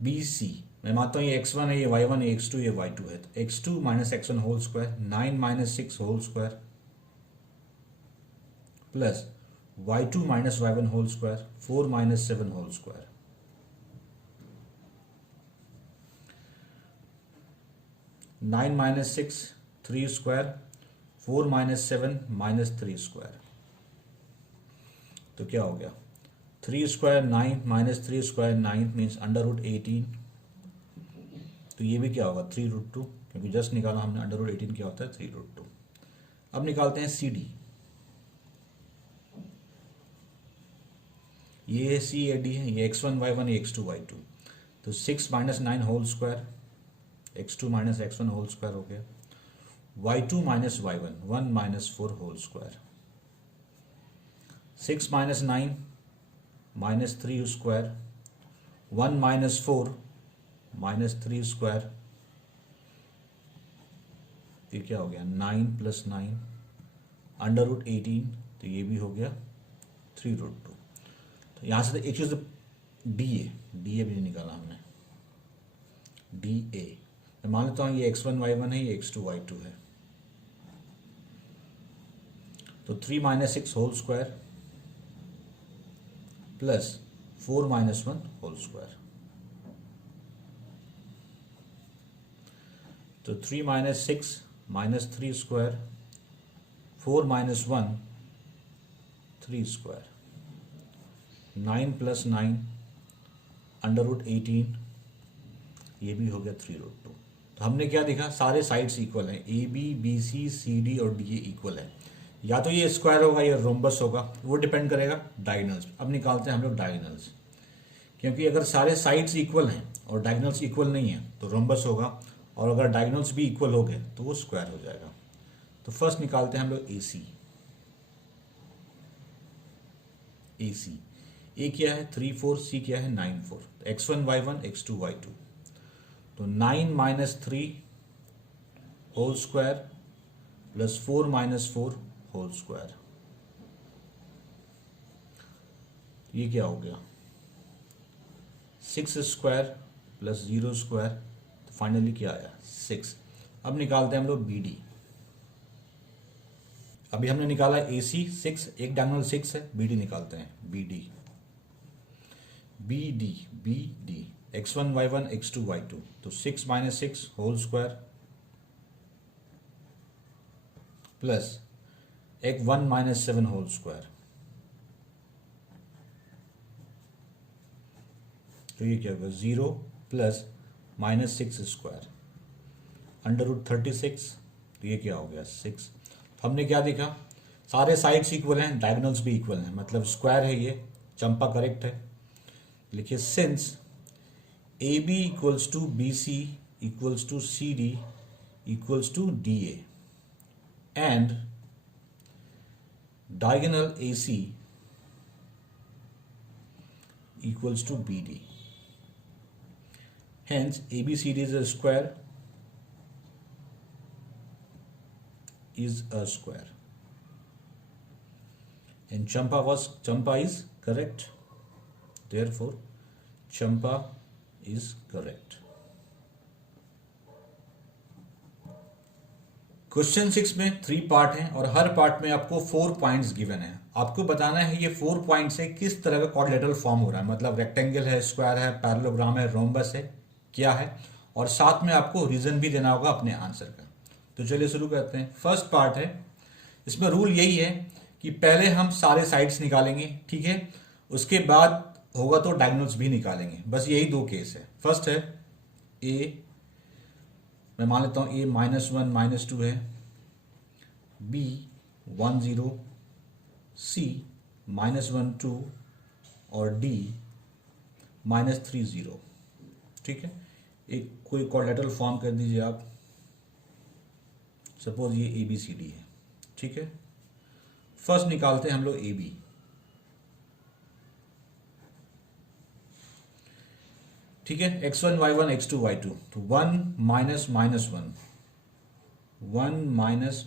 BC मैं मानता हूँ ये x1 है, ये y1 है, x2 ये y2 है, तो x2 - x1 whole square 9 - 6 whole square plus y2 - y1 whole square 4 - 7 whole square, 9 - 6 3 square, 4 - 7 -3 square, तो क्या हो गया 3 स्क्वायर 9 - 3 स्क्वायर 9 मीन्स √18। तो ये भी क्या होगा 3 √2, क्योंकि जस्ट निकाला हमने √18 क्या होता है 3 √2। अब निकालते हैं CD। ये C A D है, ये x1 y1 ये x2 y2, तो 6 - 9 whole square, x2 - x1 whole square हो गया, y2 - y1 1 - 4 whole square, 6 - 9 -3 square, 1 - 4 -3 square, ये क्या हो गया 9 + 9 √18, तो ये भी हो गया 3√2। तो यहाँ से एक चीज़ डी ए भी निकाला हमने, डी ए। मैं मान लेता हूँ ये x1 y1 है, ये x2 y2 है। तो 3 - 6 whole square plus 4 - 1 whole square. तो 3 - 6 -3 स्क्वायर, 4 - 1 3 स्क्वायर, 9 + 9 √18, ये भी हो गया 3√2। तो हमने क्या देखा, सारे साइड्स इक्वल हैं, A B, B C, C D और डी ए इक्वल है। या तो ये स्क्वायर होगा या रोम्बस होगा, वो डिपेंड करेगा डायगोनल्स। अब निकालते हैं हम लोग डायगोनल्स, क्योंकि अगर सारे साइड्स इक्वल हैं और डायगोनल्स इक्वल नहीं है तो रोम्बस होगा, और अगर डायगोनल्स भी इक्वल हो गए तो वो स्क्वायर हो जाएगा। तो फर्स्ट निकालते हैं हम लोग ए सी। ए क्या है 3 4, सी क्या है 9 4, x1 y1 x2 y2। तो 9 - 3 whole square plus 4 - 4 whole square, ये क्या हो गया 6 स्क्वायर प्लस 0 स्क्वायर, तो फाइनली क्या आया 6। अब निकालते हैं हम लोग बी डी। अभी हमने निकाला ए सी 6, एक डायगोनल 6 है, बी डी निकालते हैं B D. B D x1 y1 x2 y2, तो 6 - 6 whole square plus 1 - 7 whole square, तो ये क्या होगा 0 प्लस -6 स्क्वायर √36, तो ये क्या हो गया 6। हमने क्या देखा, सारे साइड्स इक्वल हैं, डायगोनल्स भी इक्वल हैं, मतलब स्क्वायर है ये, चंपा करेक्ट है। लिखिए since A B equals to B C equals to C D equals to D A and diagonal A C equals to BD. Hence, ABCD is a square. And Champa is correct. Therefore, Champa is correct. Question 6 में 3 part हैं और हर part में आपको 4 points given है। आपको बताना है ये 4 पॉइंट से किस तरह का क्वाड्रिलेटरल फॉर्म हो रहा है, मतलब रेक्टेंगल है, स्क्वायर है, पैरेललोग्राम है, रोम्बस है, क्या है, और साथ में आपको रीजन भी देना होगा अपने आंसर का। तो चलिए शुरू करते हैं। फर्स्ट पार्ट है, इसमें रूल यही है कि पहले हम सारे साइड्स निकालेंगे, ठीक है, उसके बाद होगा तो डायगोनल्स भी निकालेंगे। बस यही 2 केस है। फर्स्ट है ए, मैं मान लेता हूं ए -1 -2 है, बी 1 0, सी -1 2 और डी -3 0। ठीक है, एक कोई क्वाड्रिलेटरल फॉर्म कर दीजिए आप। सपोज ये ए बी सी डी है, ठीक है। फर्स्ट निकालते हैं हम लोग ए बी। ठीक है, x1 y1 x2 y2, तो 1 -1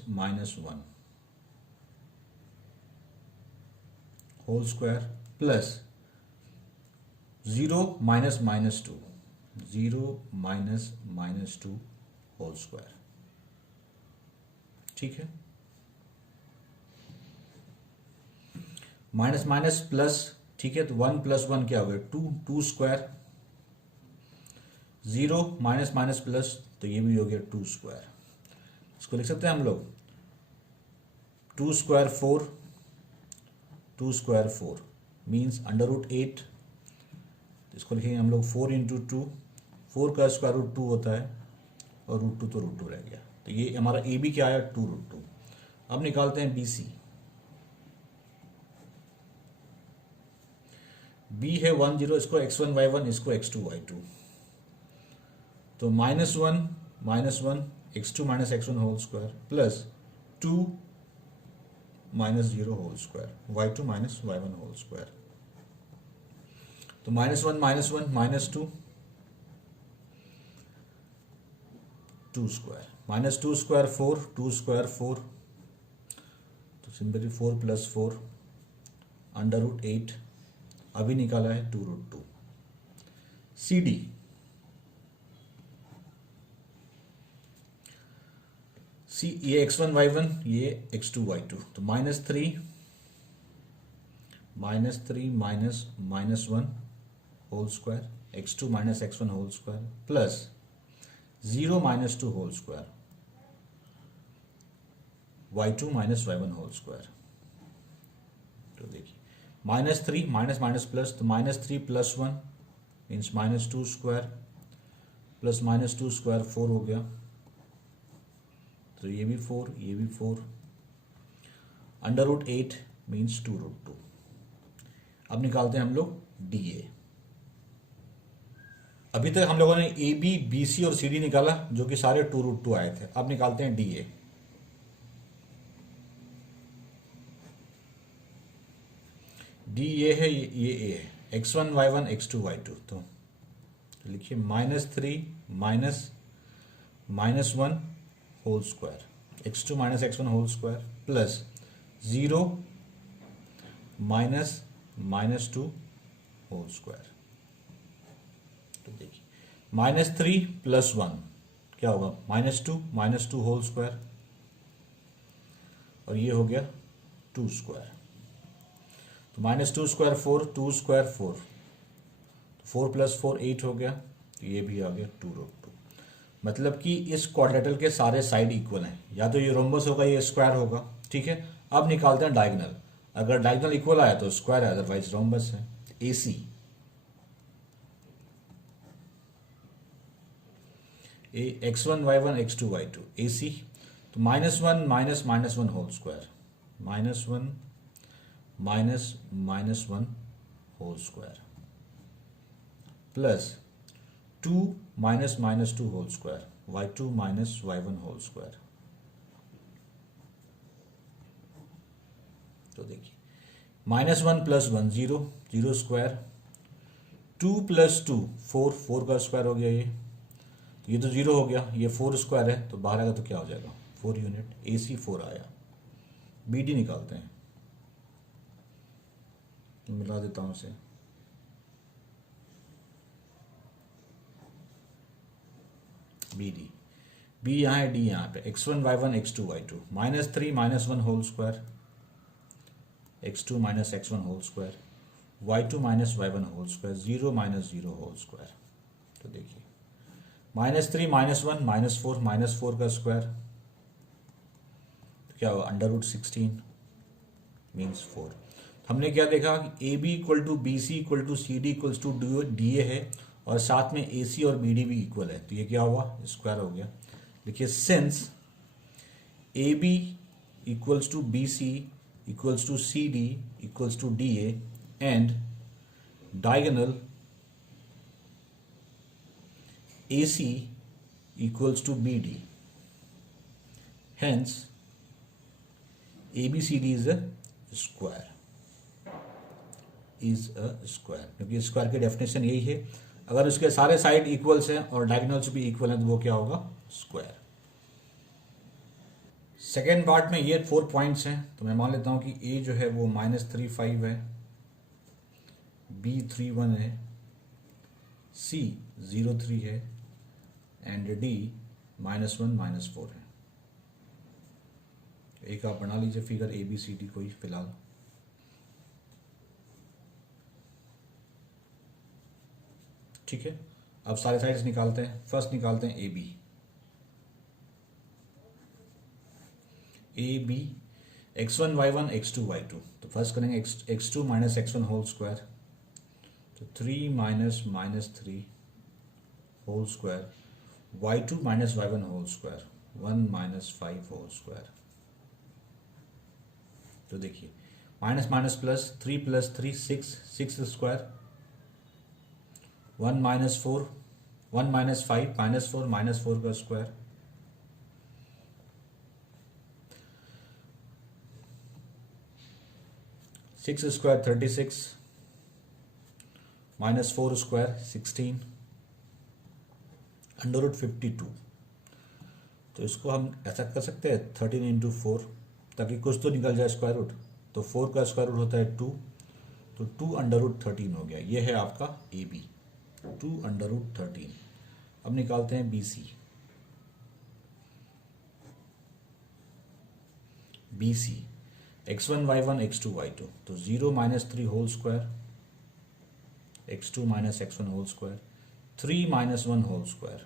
-1 whole square plus 0 -2 whole square. ठीक है, माइनस माइनस प्लस, ठीक है, तो 1 + 1 क्या हो गया 2 स्क्वायर, 0 माइनस प्लस, तो ये भी हो गया 2 स्क्वायर। इसको लिख सकते हैं हम लोग 2 स्क्वायर 4, 2 स्क्वायर 4 मीन्स √8। इसको लिखेंगे हम लोग 4 × 2, 4 का स्क्वायर रूट 2 होता है और √2 तो √2 रह गया। तो ये हमारा ए बी क्या आया 2√2। अब निकालते हैं बी सी। बी है 1 0, इसको x1 y1, इसको x2 y2, तो -1 x2 - x1 whole square plus 2 - 0 whole square y2 - y1 whole square. तो -1 -1 -2 स्क्वायर, -2 स्क्वायर 4, 2 स्क्वायर 4, तो सिंपली 4 + 4 √8, अभी निकाला है 2√2। CD ये x1 y1, ये x2 y2, तो -3 -1 whole square, x2 - x1 whole square plus 0 - 2 whole square, y2 - y1 whole square. तो देखिए -3 माइनस प्लस, तो -3 + 1 मीन्स -2 स्क्वायर प्लस -2 स्क्वायर 4 हो गया, तो ये भी 4, ये भी 4, √8 मीन्स 2√2। अब निकालते हैं हम लोग DA। अभी तक हम लोगों ने AB, BC और CD निकाला जो कि सारे 2√2 आए थे। अब निकालते हैं DA। D ये है, ये A है, x1 y1 x2 y2, तो लिखिए -3 -1 whole square, x2 - x1 whole square plus 0 -2 whole square. तो देखिए -3 + 1 क्या होगा, -2 होल स्क्वायर, और ये हो गया 2 स्क्वायर, तो -2 स्क्वायर 4, 2 स्क्वायर 4, 4 + 4 8 हो गया, तो ये भी आ गया 2√2। मतलब कि इस क्वाड्रेटल के सारे साइड इक्वल हैं, या तो ये रोम्बस होगा, ये स्क्वायर होगा, ठीक है। अब निकालते हैं डायगोनल, अगर डायगोनल इक्वल आया तो स्क्वायर है, अदरवाइज रोम्बस है। AC x1 y1 x2 y2 AC, तो -1 -1 whole square, -1 -1 whole square plus 2 -2 whole square, y2 - y1 whole square. तो देखिए -1 + 1 0, 0 स्क्वायर, 2 + 2 4, 4 का स्क्वायर हो गया, ये तो 0 हो गया, ये 4 स्क्वायर है, तो बाहर आएगा तो क्या हो जाएगा, 4 यूनिट। AC 4 आया। BD निकालते हैं, मिला देता हूं उसे। BD, B यहाँ है, D यहाँ पे, x1 y1 x2 y2, -3 -1 whole square, x2 - x1 whole square, y2 - y1 whole square, 0 - 0 whole square. तो देखिए -3 -1 -4, -4 का स्क्वायर, तो क्या होगा, √16 मीन्स 4। हमने क्या देखा कि AB = BC = CD = DA है, और साथ में AC और BD भी इक्वल है, तो ये क्या हुआ, स्क्वायर हो गया। देखिए since AB = BC = CD = DA and diagonal AC = BD, hence ABCD is a square, क्योंकि स्क्वायर की डेफिनेशन यही है, अगर उसके सारे साइड इक्वल्स हैं और डायगोनल्स भी इक्वल हैं तो वो क्या होगा, स्क्वायर। सेकेंड पार्ट में ये 4 पॉइंट्स हैं, तो मैं मान लेता हूं कि A जो है वो -3 5 है, B 3 1 है, C 0 3 है, एंड D -1 -4 है। एक आप बना लीजिए फिगर ABCD कोई फिलहाल। ठीक है, अब सारे साइड्स निकालते हैं। फर्स्ट निकालते हैं AB x1 y1 x2 y2, तो फर्स्ट करेंगे x2 - x1 होल स्क्वायर, तो 3 - -3 whole square, y2 - y1 whole square, 1 - 5 whole square. तो देखिए माइनस प्लस, 3 + 3 6, 6 स्क्वायर, 1 - 4, 1 - 5 -4 का स्क्वायर, 6 स्क्वायर 36, -4 स्क्वायर 16 √52। तो इसको हम ऐसा कर सकते हैं 13 इंटू 4, ताकि कुछ तो निकल जाए स्क्वायर रूट। तो 4 का स्क्वायर रूट होता है 2, तो 2 √13 हो गया। ये है आपका ए बी, 2 √13। अब निकालते हैं बी सी। B C x1 y1 x2 y2, तो 0 - 3 whole square x2 - x1 whole square, 3 - 1 whole square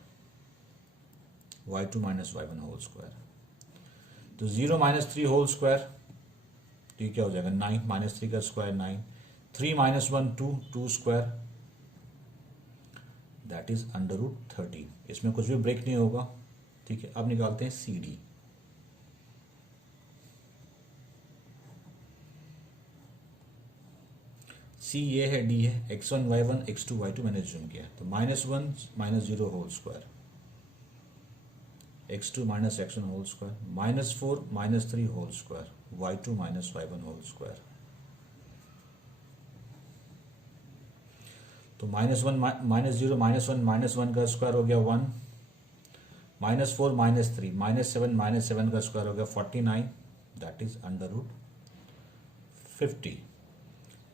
y2 - y1 whole square. तो 0 - 3 होल स्क्वायर, तो ये क्या हो जाएगा 9, -3 का स्क्वायर 9, 3 - 1 2, 2 स्क्वायर, दैट इज √13। इसमें कुछ भी ब्रेक नहीं होगा। ठीक है, अब निकालते हैं सी डी। सी ये है, डी है, x1 y1 x2 y2 मैंने जूम किया। तो -1 - 0 whole square x2 - x1 whole square, -4 - 3 whole square y2 - y1 whole square. तो -1 -0 -1 का स्क्वायर हो गया 1, -4 -3 -7 -7 का स्क्वायर हो गया 49, दैट इज √50।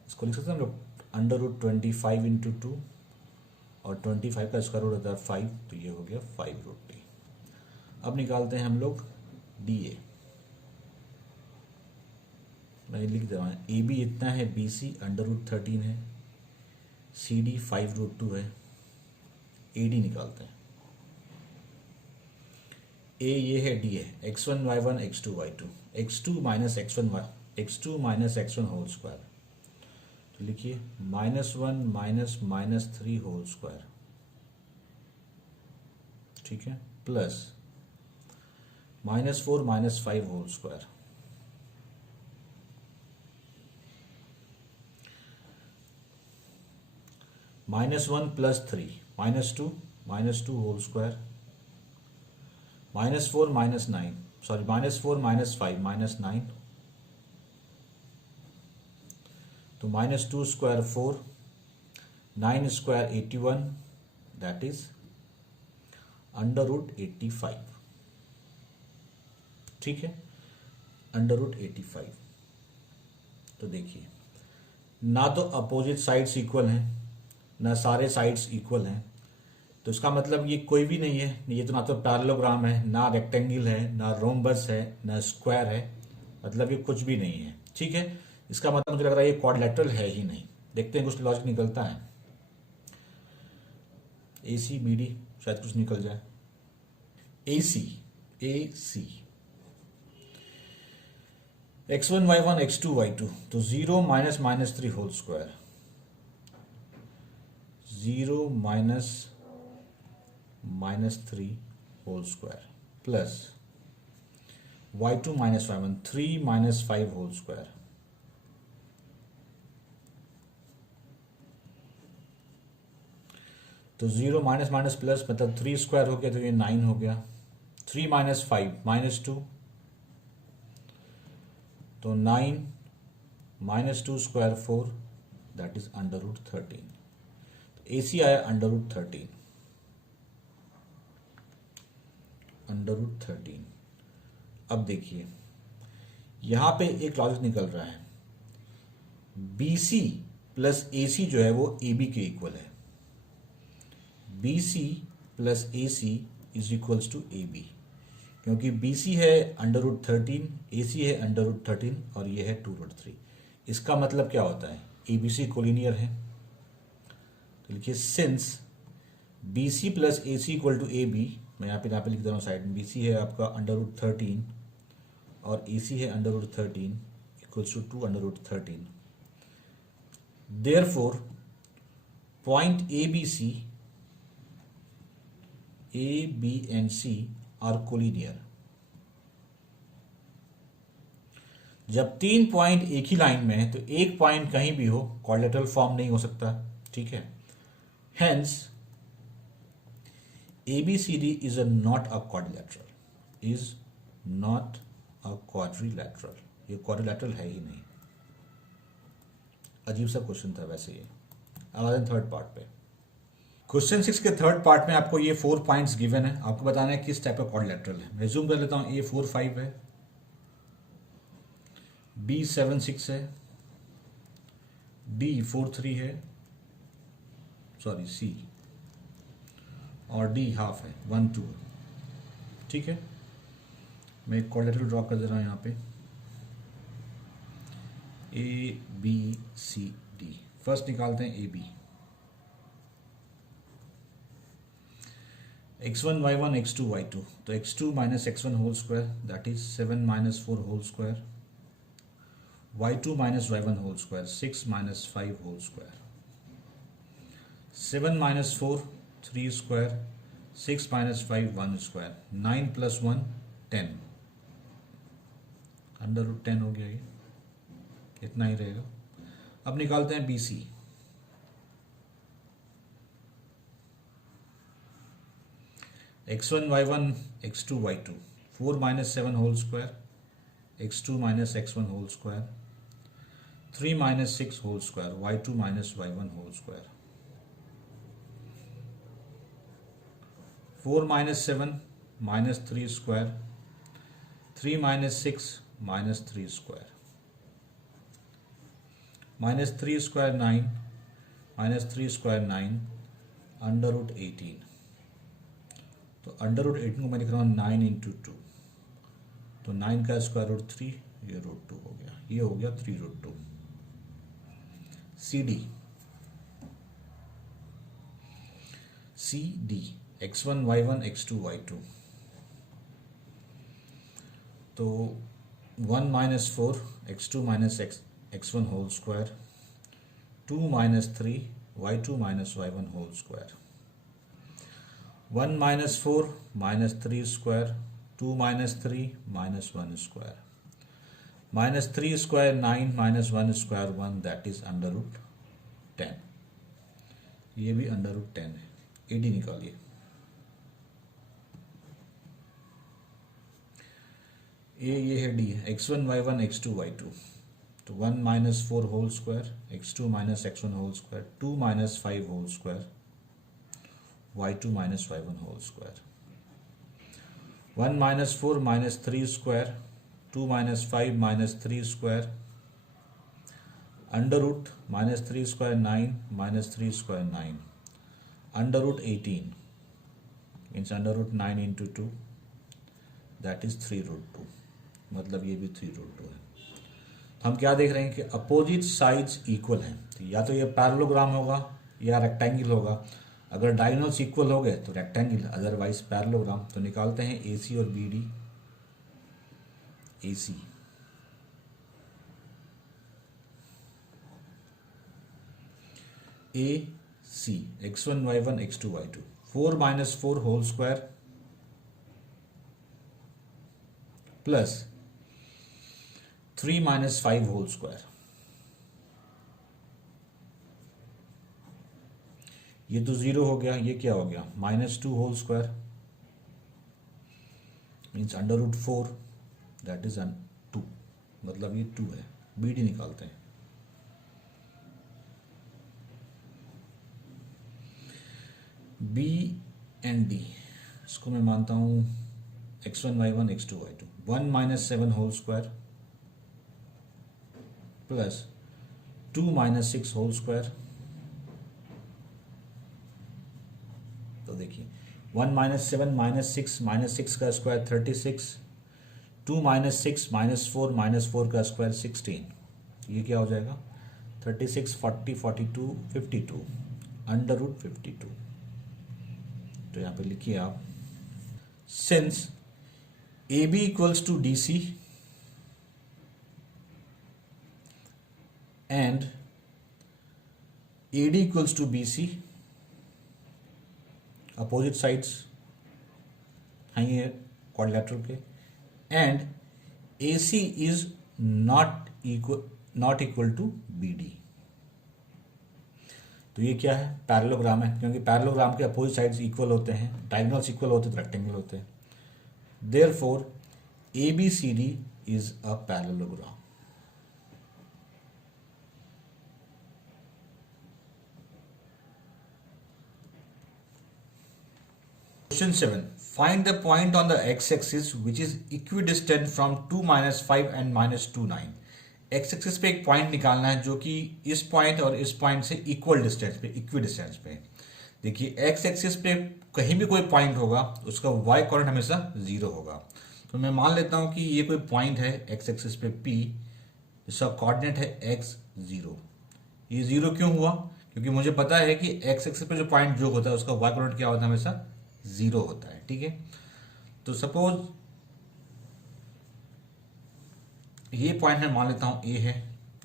इसको लिख सकते हैं हम लोग √25 इंटू 2, और 25 का स्क्वायर रूट होता है 5, तो ये हो गया 5√t। अब निकालते हैं हम लोग डी ए। मैं लिख दे रहा हूँ, ए बी इतना है, बी सी √13 है, सी डी 5√2 है, ए डी निकालते हैं। ए ये है, डी है, x1 y1 x2 y2, x2 - x1 whole square. तो लिखिए -1 - -3 होल स्क्वायर, ठीक है, plus -4 - 5 whole square, -1 + 3 -2 whole square, -4 - 9 sorry -4 - 5 -9, तो -2 स्क्वायर 4, 9 स्क्वायर 81, दैट इज √85। ठीक है, √85। तो देखिए, ना तो अपोजिट साइड्स इक्वल हैं, ना सारे साइड्स इक्वल हैं, तो इसका मतलब ये कोई भी नहीं है। ये तो ना तो पैरेललोग्राम है, ना रेक्टेंगल है, ना रोम्बस है, ना स्क्वायर है, मतलब ये कुछ भी नहीं है। ठीक है, इसका मतलब मुझे लग रहा है ये क्वाड्रिलेटरल है ही नहीं। देखते हैं कुछ लॉजिक निकलता है। ए सी बी डी शायद कुछ निकल जाए। ए सी x1 y1 x2 y2, तो 0 - -3 whole square, 0 - -3 whole square, plus y2 - y1 3 - 5 whole square, तो 0 - प्लस मतलब 3 स्क्वायर हो गया, तो ये 9 हो गया, 3 - 5 -2, तो 9 -2 स्क्वायर 4, दैट इज √13। ए सी आया √13। अब देखिए, यहां पे एक लॉजिक निकल रहा है, बी सी प्लस ए सी जो है वो ए बी के इक्वल है। B C plus A C is equals to A B, क्योंकि बी सी है √13, ए सी है √13, और ये है 2√3। इसका मतलब क्या होता है, ए बी सी कोलिनियर है। तो लिखिए, since B C plus A C equal to A B, मैं यहाँ पे लिख दे रहा हूँ साइड में, बी सी है आपका √13 और ए सी है √13 equals to 2√13। Therefore point A B and C are collinear. जब 3 पॉइंट एक ही लाइन में है, तो एक पॉइंट कहीं भी हो, क्वाड्रिलेटरल फॉर्म नहीं हो सकता। ठीक है, hence ABCD is not a quadrilateral, is not a quadrilateral। ये क्वाड्रिलेटरल है ही नहीं। अजीब सा क्वेश्चन था वैसे ये। अब आते हैं थर्ड पार्ट पे। क्वेश्चन 6 के थर्ड पार्ट में आपको ये 4 पॉइंट्स गिवन है, आपको बताना है किस टाइप का क्वाड्रिलेटरल है। रिज्यूम कर लेता हूँ। ए 4 5 है, बी 7 6 है, डी 4 3 है, सॉरी सी, और डी हाफ है 1 2 है। ठीक है, मैं एक क्वाड्रिलेटरल ड्रॉ कर दे रहा हूँ यहाँ पे, A B C D. First निकालते हैं A B. x1 y1 x2 y2, तो x2 minus x1 whole square that is 7 minus 4 whole square, y2 minus y1 whole square 6 minus 5 whole square, 7 minus 4 3 square, 6 minus 5 1 square, 9 प्लस 1 10, under root 10 हो गया, ये इतना ही रहेगा। अब निकालते हैं B C. x1 y1 x2 y2, 4 minus 7 whole square, x2 minus x1 whole square, 3 minus 6 whole square, y2 minus y1 whole square, 4 minus 7 minus 3 square, 3 minus 6 minus 3 square, minus 3 square 9, minus 3 square 9, under root 18। तो under root 18 को मैं लिख रहा हूँ 9 into 2, तो 9 का square root 3, ये root 2 हो गया, ये हो गया 3 root 2। C D x1 y1 x2 y2, तो 1 minus 4 x2 minus x1 whole square, 2 minus 3 y2 minus y1 whole square, 1 minus 4 minus 3 square, 2 minus 3 minus 1 square, minus 3 square 9 minus 1 square 1, that is under root 10। ये भी under root 10 है। AD निकालिए। ये है D है, x1 y1 x2 y2, तो 1 minus 4 whole square, x2 minus x1 whole square, 2 minus 5 whole square, y2 minus y1 whole square, 1 minus 4 minus 3 square, 2 minus 5 minus 3 square, under root minus 3 square 9 minus 3 square 9, under root 18 means under root 9 into 2, that is 3 root 2, मतलब ये भी 3 root 2 है। तो हम क्या देख रहे हैं कि अपोजिट साइड्स इक्वल हैं, तो या तो ये पैरेललोग्राम होगा या रेक्टेंगल होगा। अगर डायगोनल्स इक्वल हो गए तो रेक्टेंगल, अदरवाइज पैरेललोग्राम। तो निकालते हैं ए सी और बी डी। ए सी x1 y1 x2 y2, 4 minus 4 whole square plus 3 minus 5 whole square, ये तो 0 हो गया, ये क्या हो गया minus 2 whole square means under root 4, that is 2, मतलब ये 2 है। बी डी निकालते हैं। बी एंड डी, इसको मैं मानता हूं x1 y1 x2 y2, 1 minus 7 whole square plus 2 minus 6 whole square, तो देखिए 1 minus 7 minus 6 का स्क्वायर 36, 2 minus 6 minus 4 का स्क्वायर 16, ये क्या हो जाएगा 36 40 42 52 अंडर रूट 52। तो यहाँ पे लिखिए आप, since A B equals to D C and A D equals to B C, opposite sides हैं ये क्वाड्रिलेटरल के, and A C is not equal to B D. तो ये क्या है, पैरेललोग्राम है, क्योंकि पैरेललोग्राम के अपोजिट साइड्स इक्वल होते हैं, डायगोनल्स इक्वल होते हैं तो रेक्टेंगल होते हैं। Therefore A B C D is a parallelogram. Question 7, find the point on the x axis which is equidistant from 2-5 and -2-9। X axis पे एक पॉइंट निकालना है जो कि इस पॉइंट और इस पॉइंट से इक्वल डिस्टेंस पे, इक्वी डिस्टेंस पे। देखिए एक्स एक्सिस पे कहीं भी कोई पॉइंट होगा उसका वाई कोऑर्डिनेट हमेशा 0 होगा। तो मैं मान लेता हूं कि ये कोई पॉइंट है एक्स एक्सिस पे P, जिसका कोऑर्डिनेट है x0। ये 0 क्यों हुआ? क्योंकि मुझे पता है कि एक्स एक्सिस पे जो पॉइंट जो होता है उसका वाई कोऑर्डिनेट क्या होता है, हमेशा 0 होता है। ठीक है, तो सपोज ये पॉइंट मैं मान लेता हूं A है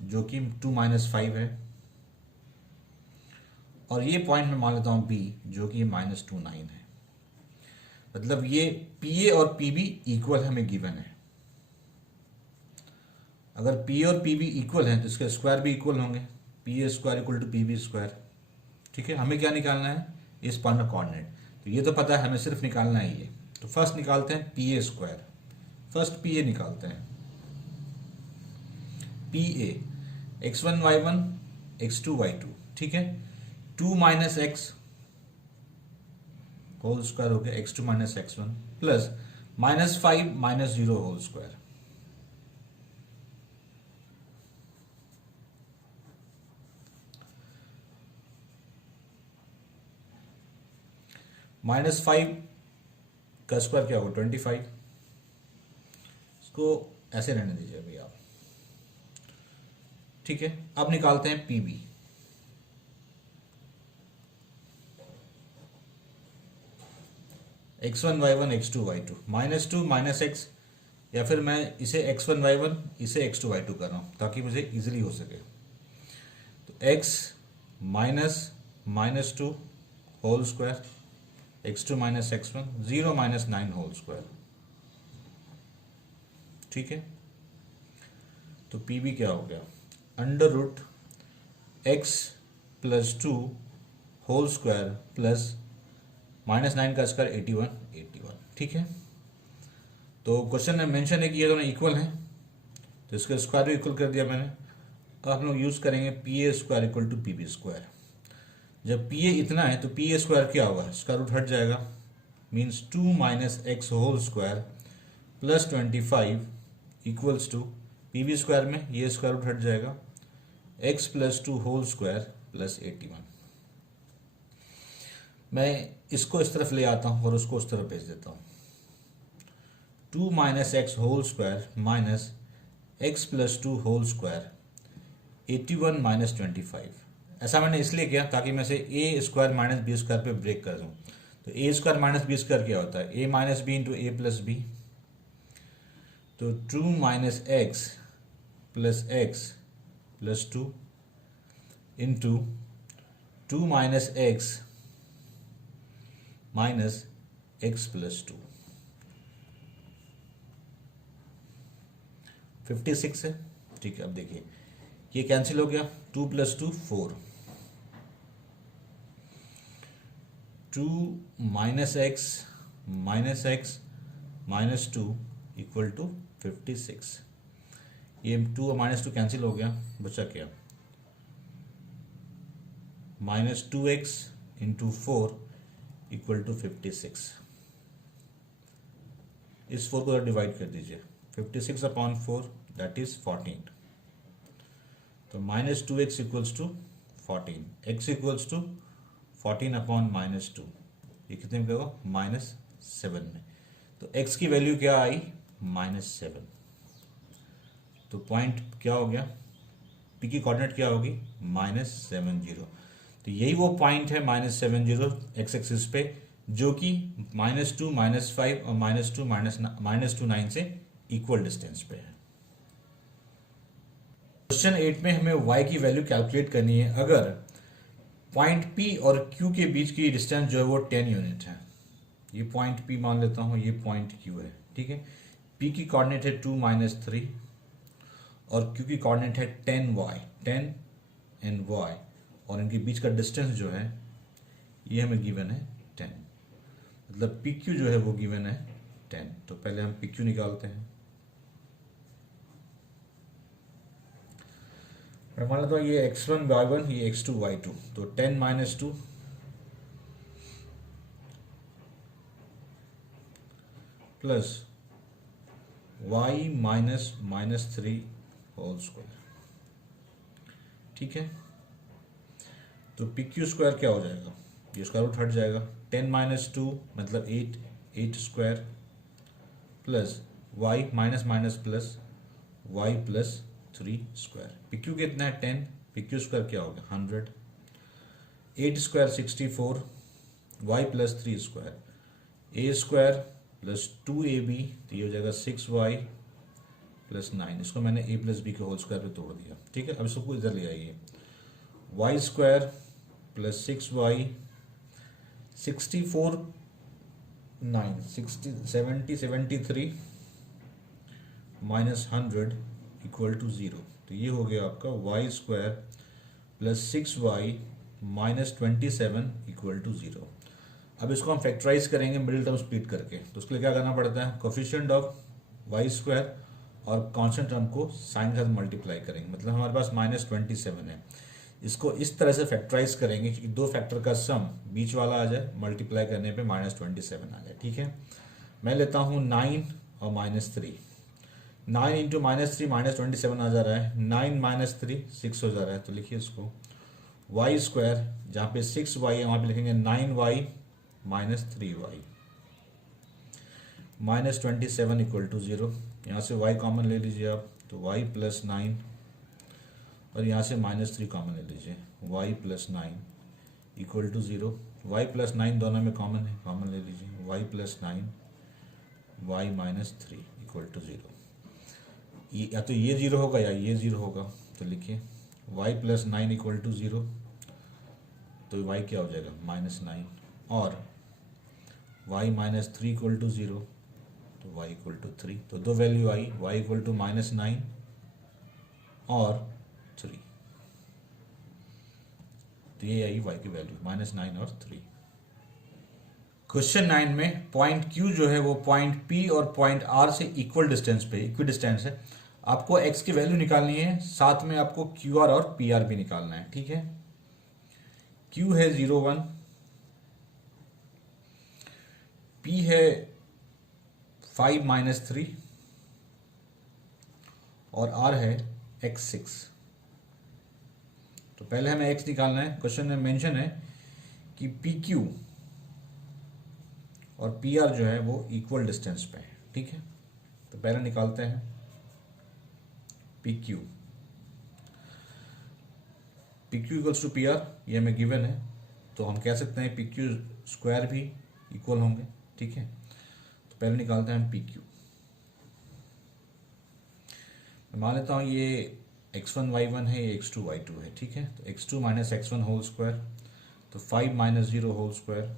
जो कि 2-5 है, और ये पॉइंट मैं मान लेता हूं B जो कि -2-9 है। मतलब ये PA और PB इक्वल हमें गिवन है। अगर PA और PB इक्वल है तो इसके स्क्वायर भी इक्वल होंगे, PA square equal to PB square. ठीक है, हमें क्या निकालना है, इस पॉइंट का कोऑर्डिनेट। तो ये तो पता है, हमें सिर्फ निकालना है ये। तो फर्स्ट निकालते हैं PA स्क्वायर, फर्स्ट PA निकालते हैं। PA x1 y1 x2 y2, ठीक है, 2 माइनस एक्स होल स्क्वायर हो गया x2 minus x1 plus -5 -0 whole square. -5 का स्क्वायर क्या होगा 25। इसको ऐसे रहने दीजिए अभी आप। ठीक है, अब निकालते हैं PB। x1 y1 x2 y2, -2 minus x, या फिर मैं इसे x1 y1 इसे x2 y2 कर रहा हूं ताकि मुझे इजीली हो सके। तो x -2 whole square x2 minus x1 0 -9 whole square. ठीक है, तो PB क्या हो गया, √x + 2 होल स्क्वायर प्लस -9 का स्क्वायर 81। ठीक है, तो क्वेश्चन में मेंशन है कि ये दोनों इक्वल हैं, तो इसका स्क्वायर भी इक्वल कर दिया मैंने। अब हम लोग यूज़ करेंगे PA square equal to PB square. जब PA इतना है तो PA स्क्वायर क्या होगा, स्क्वायर रूट हट जाएगा, means 2 minus x whole square plus 25 equals to PB square में ये स्क्वायर रूट हट जाएगा, x + 2 होल स्क्वायर प्लस 81। मैं इसको इस तरफ ले आता हूँ और उसको उस तरफ भेज देता हूँ। 2 minus x whole square minus x + 2 whole square 81 minus 25। ऐसा मैंने इसलिए किया ताकि मैं इसे a square minus b square पे ब्रेक कर दूँ। तो a square minus b square क्या होता है, a minus b into a plus b. तो 2 minus x plus x plus 2 into 2 minus x minus x plus 2, 56 है। ठीक है, अब देखिए ये कैंसिल हो गया, 2 + 2 4, 2 minus x minus 2 equal to 56। ये 2 और -2 कैंसिल हो गया, बचा क्या, -2x इंटू 4 इक्वल टू 56। इस 4 को डिवाइड कर दीजिए, 56/4 दैट इज 14। तो -2x equals to 14, x equals to 14/-2, ये कितने में होगा, -7 में। तो x की वैल्यू क्या आई, -7। तो पॉइंट क्या हो गया, P की कोऑर्डिनेट क्या होगी, -70। तो यही वो पॉइंट है -70 एक्स एक्सिस पे, जो कि -2 -5 और -2 से इक्वल डिस्टेंस पे है। क्वेश्चन 8 में हमें y की वैल्यू कैलकुलेट करनी है अगर पॉइंट P और Q के बीच की डिस्टेंस जो है वो 10 यूनिट है। ये पॉइंट P मान लेता हूँ, ये पॉइंट Q है। ठीक है, P की कोऑर्डिनेट है 2 - 3 और Q की कोऑर्डिनेट है 10 and y, और इनके बीच का डिस्टेंस जो है ये हमें गिवन है 10। मतलब PQ जो है वो गिवन है 10। तो पहले हम PQ निकालते हैं। मान लेता हूँ ये x1 y1 ये x2 y2, तो 10 - 2 plus y minus minus 3 whole square. ठीक है, तो पी क्यू स्क्वायर क्या हो जाएगा, ये स्क्वायर रूट हट जाएगा, 10 माइनस 2 मतलब 8 square plus y minus minus plus y plus 3 square. P q कितना है 10, पी क्यू स्क्वायर क्या होगा 100, 8 स्क्वायर 64, वाई प्लस 3 स्क्वायर, ए स्क्वायर प्लस 2ab, तो ये हो जाएगा 6y प्लस 9। इसको मैंने a प्लस बी के होल स्क्वायर पे तोड़ दिया। ठीक है, अब इसको इधर ले आइए, y square plus 6y, 64 9 60 70 73 minus 100 equal to 0। तो ये हो गया आपका y square plus 6y minus 27 equal to 0। अब इसको हम फैक्टराइज करेंगे मिडिल टर्म स्प्लिट करके, तो उसके लिए क्या करना पड़ता है, कोफिशिएंट ऑफ वाई स्क्वायर और कांस्टेंट टर्म को साइन के साथ मल्टीप्लाई करेंगे, मतलब हमारे पास माइनस 27 है। इसको इस तरह से फैक्टराइज करेंगे कि दो फैक्टर का सम बीच वाला आ जाए, मल्टीप्लाई करने पे माइनस 27 आ जाए। ठीक है, मैं लेता हूँ 9 और माइनस 3, 9 इंटू माइनस 3 माइनस 27 आ जा रहा है, 9 माइनस 3 6 हो जा रहा है। तो लिखिए इसको वाई स्क्वायर, जहाँ पे 6y है वहाँ पे लिखेंगे 9y minus 3y minus 27 equal to 0। यहाँ से y कॉमन ले लीजिए आप, तो y प्लस 9 और यहाँ से माइनस 3 कॉमन ले लीजिए, y plus 9 equal to 0। y plus 9 दोनों में कॉमन है, कॉमन ले लीजिए, y plus 9 y minus 3 equal to 0। या तो ये 0 होगा या ये 0 होगा, तो लिखिए y प्लस 9 इक्वल टू 0, तो y क्या हो जाएगा माइनस 9, और y माइनस 3 इक्वल टू 0, तो y इक्वल टू 3। तो दो वैल्यू आई, y इक्वल टू माइनस 9 और 3, तो ये आई y की वैल्यू माइनस 9 और 3। क्वेश्चन 9 में पॉइंट Q जो है वो पॉइंट P और पॉइंट R से इक्वल डिस्टेंस पे, इक्वी डिस्टेंस है। आपको x की वैल्यू निकालनी है, साथ में आपको QR और PR भी निकालना है। ठीक है, Q है 0 1, P है 5 माइनस 3 और R है x 6। तो पहले हमें x निकालना है। क्वेश्चन में मेंशन है कि PQ और PR जो है वो इक्वल डिस्टेंस पे है। ठीक है, तो पहले निकालते हैं PQ इक्वल्स टू PR, ये हमें गिवन है, तो हम कह सकते हैं PQ स्क्वायर भी इक्वल होंगे। ठीक है, तो पहले निकालते हैं हम PQ। मैं मान लेता हूँ ये x1 y1 है, ये x2 y2 है। ठीक है, तो x2 minus x1 whole square, तो 5 minus 0 whole square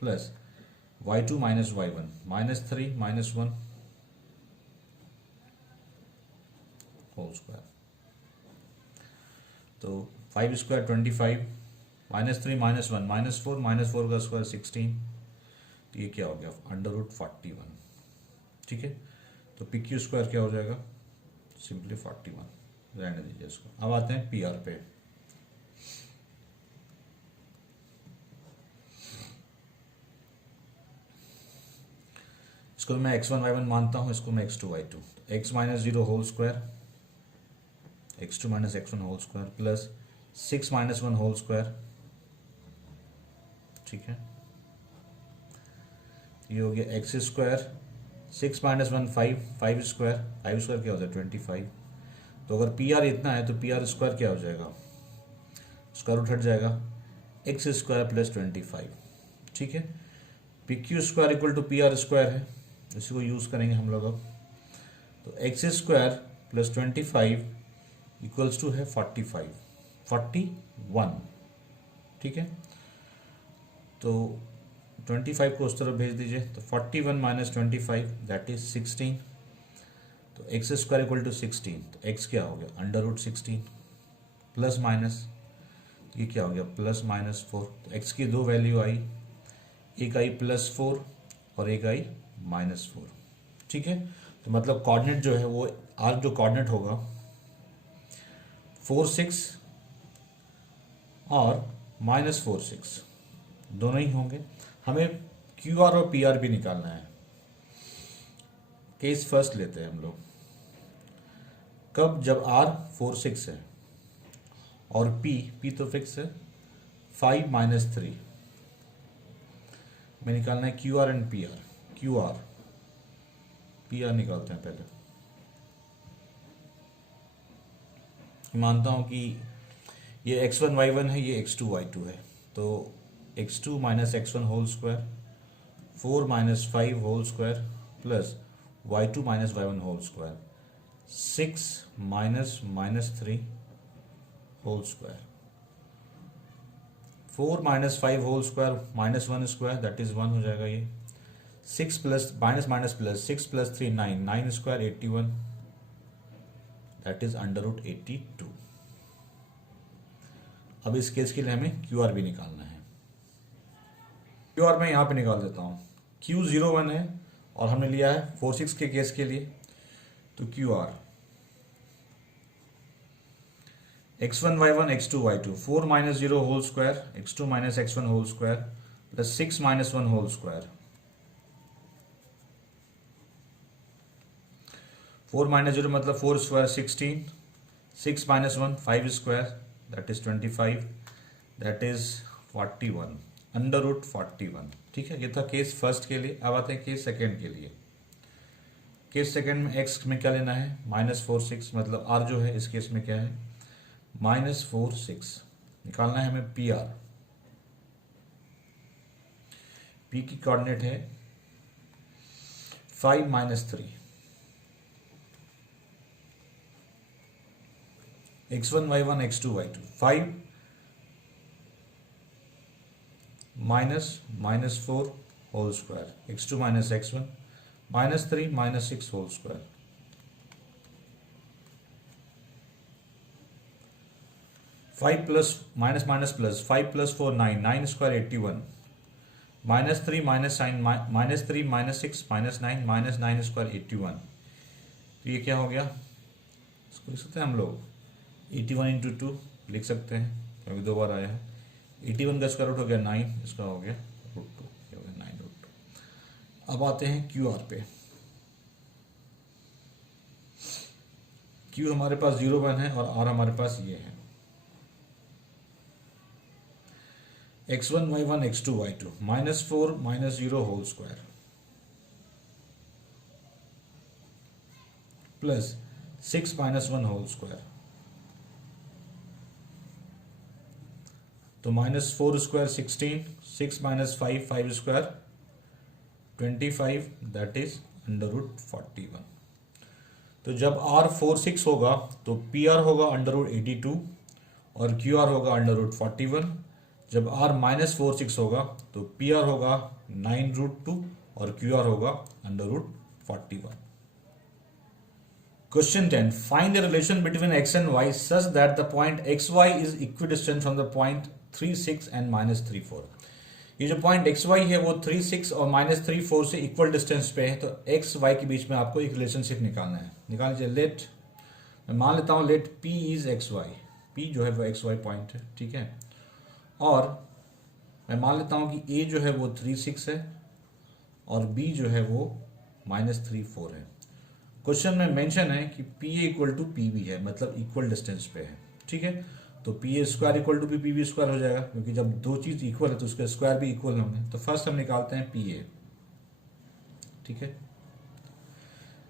plus y2 minus y1 minus 3 minus 1 whole square, तो 5 स्क्वायर 25 माइनस 3 माइनस 1 माइनस 4 का स्क्वायर 16, तो ये क्या हो गया अंडर रूट 41। ठीक है, तो पी क्यू स्क्वायर क्या हो जाएगा सिंपली 41, रहने दीजिए इसको। अब आते हैं पी आर पे। इसको मैं x1 y1 मानता हूं, इसको मैं x2 y2, x minus 0 whole square, x2 minus x1 whole square plus 6 minus 1 whole square. ठीक है, ये हो गया x square, 6 minus 1 5 square, 5 square क्या हो जाए 25। तो अगर पी आर इतना है तो पी आर स्क्वायर क्या हो जाएगा, स्क्वायर रूट हट जाएगा, एक्स स्क्वायर प्लस 25। ठीक है, P q square equal to P r square है, इसी को यूज़ करेंगे हम लोग अब। तो x square plus 25 equals to है 41। ठीक है, तो 25 को उस तरफ भेज दीजिए, तो 41 माइनस 25 दैट इज 16। तो एक्स स्क्वायर इक्वल टू 16, तो एक्स क्या हो गया अंडर रूट 16 प्लस माइनस, ये क्या हो गया प्लस माइनस 4। तो एक्स की दो वैल्यू आई, एक आई +4 और एक आई -4। ठीक है, तो मतलब कोऑर्डिनेट जो है वो आर जो कोऑर्डिनेट होगा 4 6 और -4 6 दोनों ही होंगे। हमें क्यू आर और पी आर भी निकालना है। केस फर्स्ट लेते हैं हम लोग। कब? जब आर 4 6 है और पी तो फिक्स है 5 - 3 में निकालना है Q R and P R. Q R P R निकालते हैं पहले। मानता हूं कि ये x1 y1 है, ये x2 y2 है, तो x2 - x1 whole square 4 - 5 whole square plus y2 - y1 whole square 6 - -3 whole square 4 - 5 whole square -1 square that is 1 हो जाएगा। ये 6 plus minus plus 6 + 3 9 9 square 81 that is √82। अब इस केस के लिए हमें क्यू आर भी निकालना है। क्यू आर मैं यहाँ पे निकाल देता हूँ। Q01 है और हमने लिया है 4 6 के केस के लिए, तो q r x1 y1 x2 y2 4 - 0 whole square x2 - x1 whole square plus 6 - 1 whole square 4 - 0 मतलब 4 square 16 6 - 1 5 square that is 25 that is 41 √41। ठीक है, ये था केस फर्स्ट के लिए। अब आते हैं केस सेकेंड के लिए। केस सेकेंड में x में क्या लेना है? -4 6 मतलब r जो है इस केस में क्या है? -4 6 निकालना है हमें पी आर। पी की कोऑर्डिनेट है 5 - 3 x1 y1 x2 y2 5 -4 whole square x2 - x1 -3 - 6 whole square 5 plus minus plus 5 + 4 9 9 square 81 -3 - 6 -9 -9 square 81। तो ये क्या हो गया? इसको लिख सकते हैं हम लोग 81 × 2 लिख सकते हैं क्योंकि 2 बार आया है। 81 का स्क्वायर रूट हो गया 9, इसका हो गया √2, ये हो गया 9 √2। अब आते हैं क्यू आर पे। क्यू हमारे पास 0 1 है और आर हमारे पास ये है x1 y1 x2 y2 -4 - 0 whole square plus 6 - 1 whole square, तो -4 स्क्वायर 16 6 - 5 5 स्क्वायर 25 दैट इज √41। तो जब R 4 6 होगा तो पी आर होगा √82 और क्यू आर होगा √41। जब R -4 6 होगा तो पी आर होगा 9 √2 और क्यू आर होगा √41। Question 10. Find the relation between x and y such that the point xy is equidistant from the point 3 6 and -3 4. ये जो पॉइंट xy है वो 3 6 और -3 4 से इक्वल डिस्टेंस पे है, तो x y के बीच में आपको एक रिलेशनशिप निकालना है। निकाल लीजिए। लेट मैं मान लेता हूँ let p is xy, p जो है वो xy पॉइंट है, ठीक है। और मैं मान लेता हूँ कि a जो है वो 3 6 है और b जो है वो -3 4 है। क्वेश्चन में मेंशन है कि p a equal to p b है, मतलब इक्वल डिस्टेंस पे है, ठीक है। तो p a square equal to p b square हो जाएगा, क्योंकि जब दो चीज इक्वल है तो उसके स्क्वायर भी इक्वल होंगे। तो फर्स्ट हम निकालते हैं पी ए, ठीक है।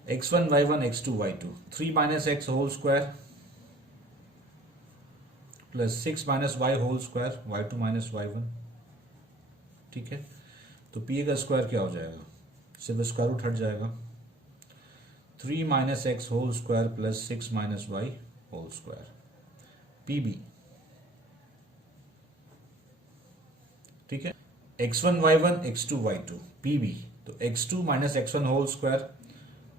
x1 y1 x2 y2 3 - x whole square plus 6 - y whole square y2 - y1, ठीक है। तो पी ए का स्क्वायर क्या हो जाएगा? सिर्फ स्क्वायर रूट हट जाएगा। 3 - x whole square plus 6 - y whole square p b, ठीक है। x1 y1 x2 y2 P B, तो x2 - x1 होल स्क्वायर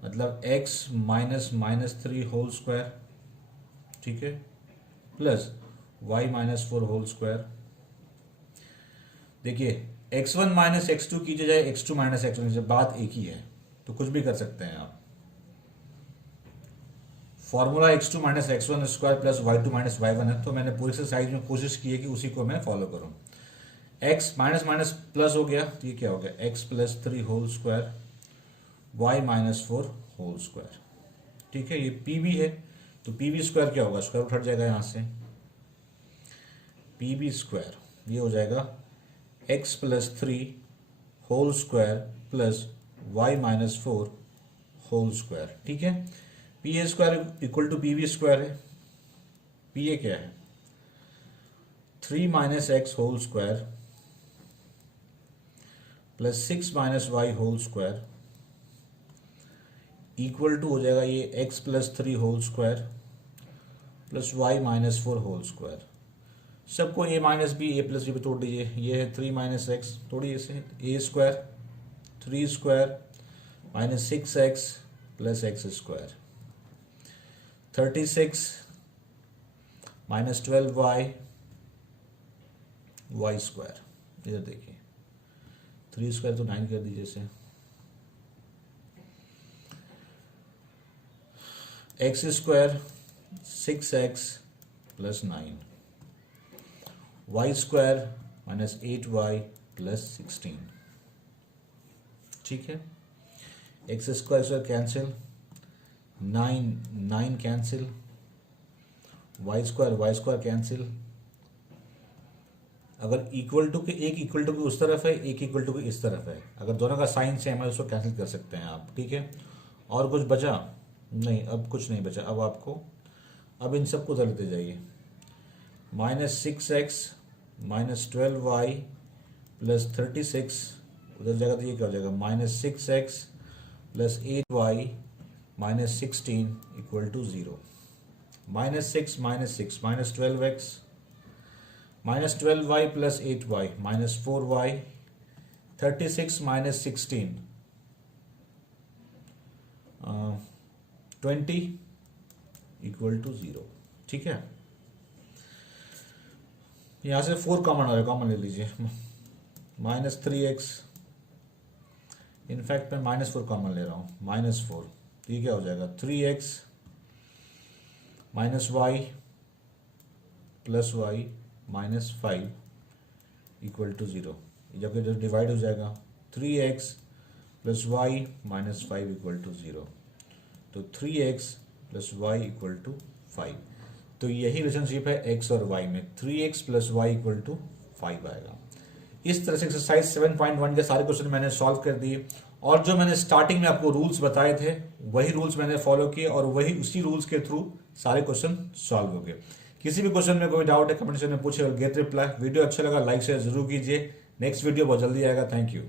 मतलब x - -3 होल स्क्वायर, ठीक है, प्लस y -4 होल स्क्वायर। देखिए x1 - x2 कीजिए जाए x2 - x1 कीजिए, बात एक ही है, तो कुछ भी कर सकते हैं आप। Formula x2 - x1 square plus y2 - y1 है, तो मैंने पूरी एक्सरसाइज में कोशिश की है कि उसी को मैं फॉलो करूं। एक्स माइनस माइनस प्लस हो गया, तो ये क्या हो गया, x plus 3 whole square y minus 4 whole square. ठीक है, ये पी भी है, तो पी बी स्क्वायर क्या होगा, स्क्वायर उठ जाएगा यहाँ से, पी बी स्क्वायर ये हो जाएगा x plus 3 whole square plus y minus 4 whole square. ठीक है, p a square equal to p b square है, पी ए क्या है 3 minus x whole square plus 6 minus y whole square equal to हो जाएगा ये x plus 3 whole square plus y minus 4 whole square. सबको a minus b a plus b पे तोड़ दीजिए, ये है 3 माइनस एक्स, तोड़िए इसे, A square 3 square minus 6 x plus x square 36 minus 12 y y square. इधर देखिए 3 स्क्वायर तो 9 कर दीजिए इसे, x square 6x plus 9 y square minus 8y plus 16। ठीक है, x square square cancel, 9 cancel, y square cancel. अगर इक्वल टू के एक इक्वल टू के उस तरफ है, एक इक्वल टू के इस तरफ है, अगर दोनों का साइन सेम है उसको कैंसिल कर सकते हैं आप। ठीक है, और कुछ बचा नहीं, अब कुछ नहीं बचा। अब आपको अब इन सबको उधर लेते जाइए, minus 6x minus 12y plus 36 उधर जाएगा तो ये क्या हो जाएगा, minus 6x plus 8y minus 16 equal to 0। Minus 6 minus 12x minus 12y plus 8y minus 4y 36 minus 16 20 equal to 0। ठीक है, यहां से 4 कॉमन आ रहा है, कॉमन ले लीजिए, माइनस 3x, इनफैक्ट मैं माइनस 4 कॉमन ले रहा हूं, माइनस 4, तो ये क्या हो जाएगा 3x minus y plus y minus 5 equal to 0। जबकि जो डिवाइड हो जाएगा 3x plus y minus 5 equal to 0, तो 3x plus Y equal to 5। तो यही रिलेशनशिप है x और y में, 3x plus Y equal to 5 आएगा। इस तरह से एक्सरसाइज 7.1 के सारे क्वेश्चन मैंने सॉल्व कर दिए, और जो मैंने स्टार्टिंग में आपको रूल्स बताए थे वही रूल्स मैंने फॉलो किए, और वही उसी रूल्स के थ्रू सारे क्वेश्चन सॉल्व हो गए। किसी भी क्वेश्चन में कोई डाउट है कमेंट सेक्शन में पूछिए और गेट रिप्लाई। वीडियो अच्छा लगा लाइक शेयर जरूर कीजिए। नेक्स्ट वीडियो बहुत जल्दी आएगा। Thank you.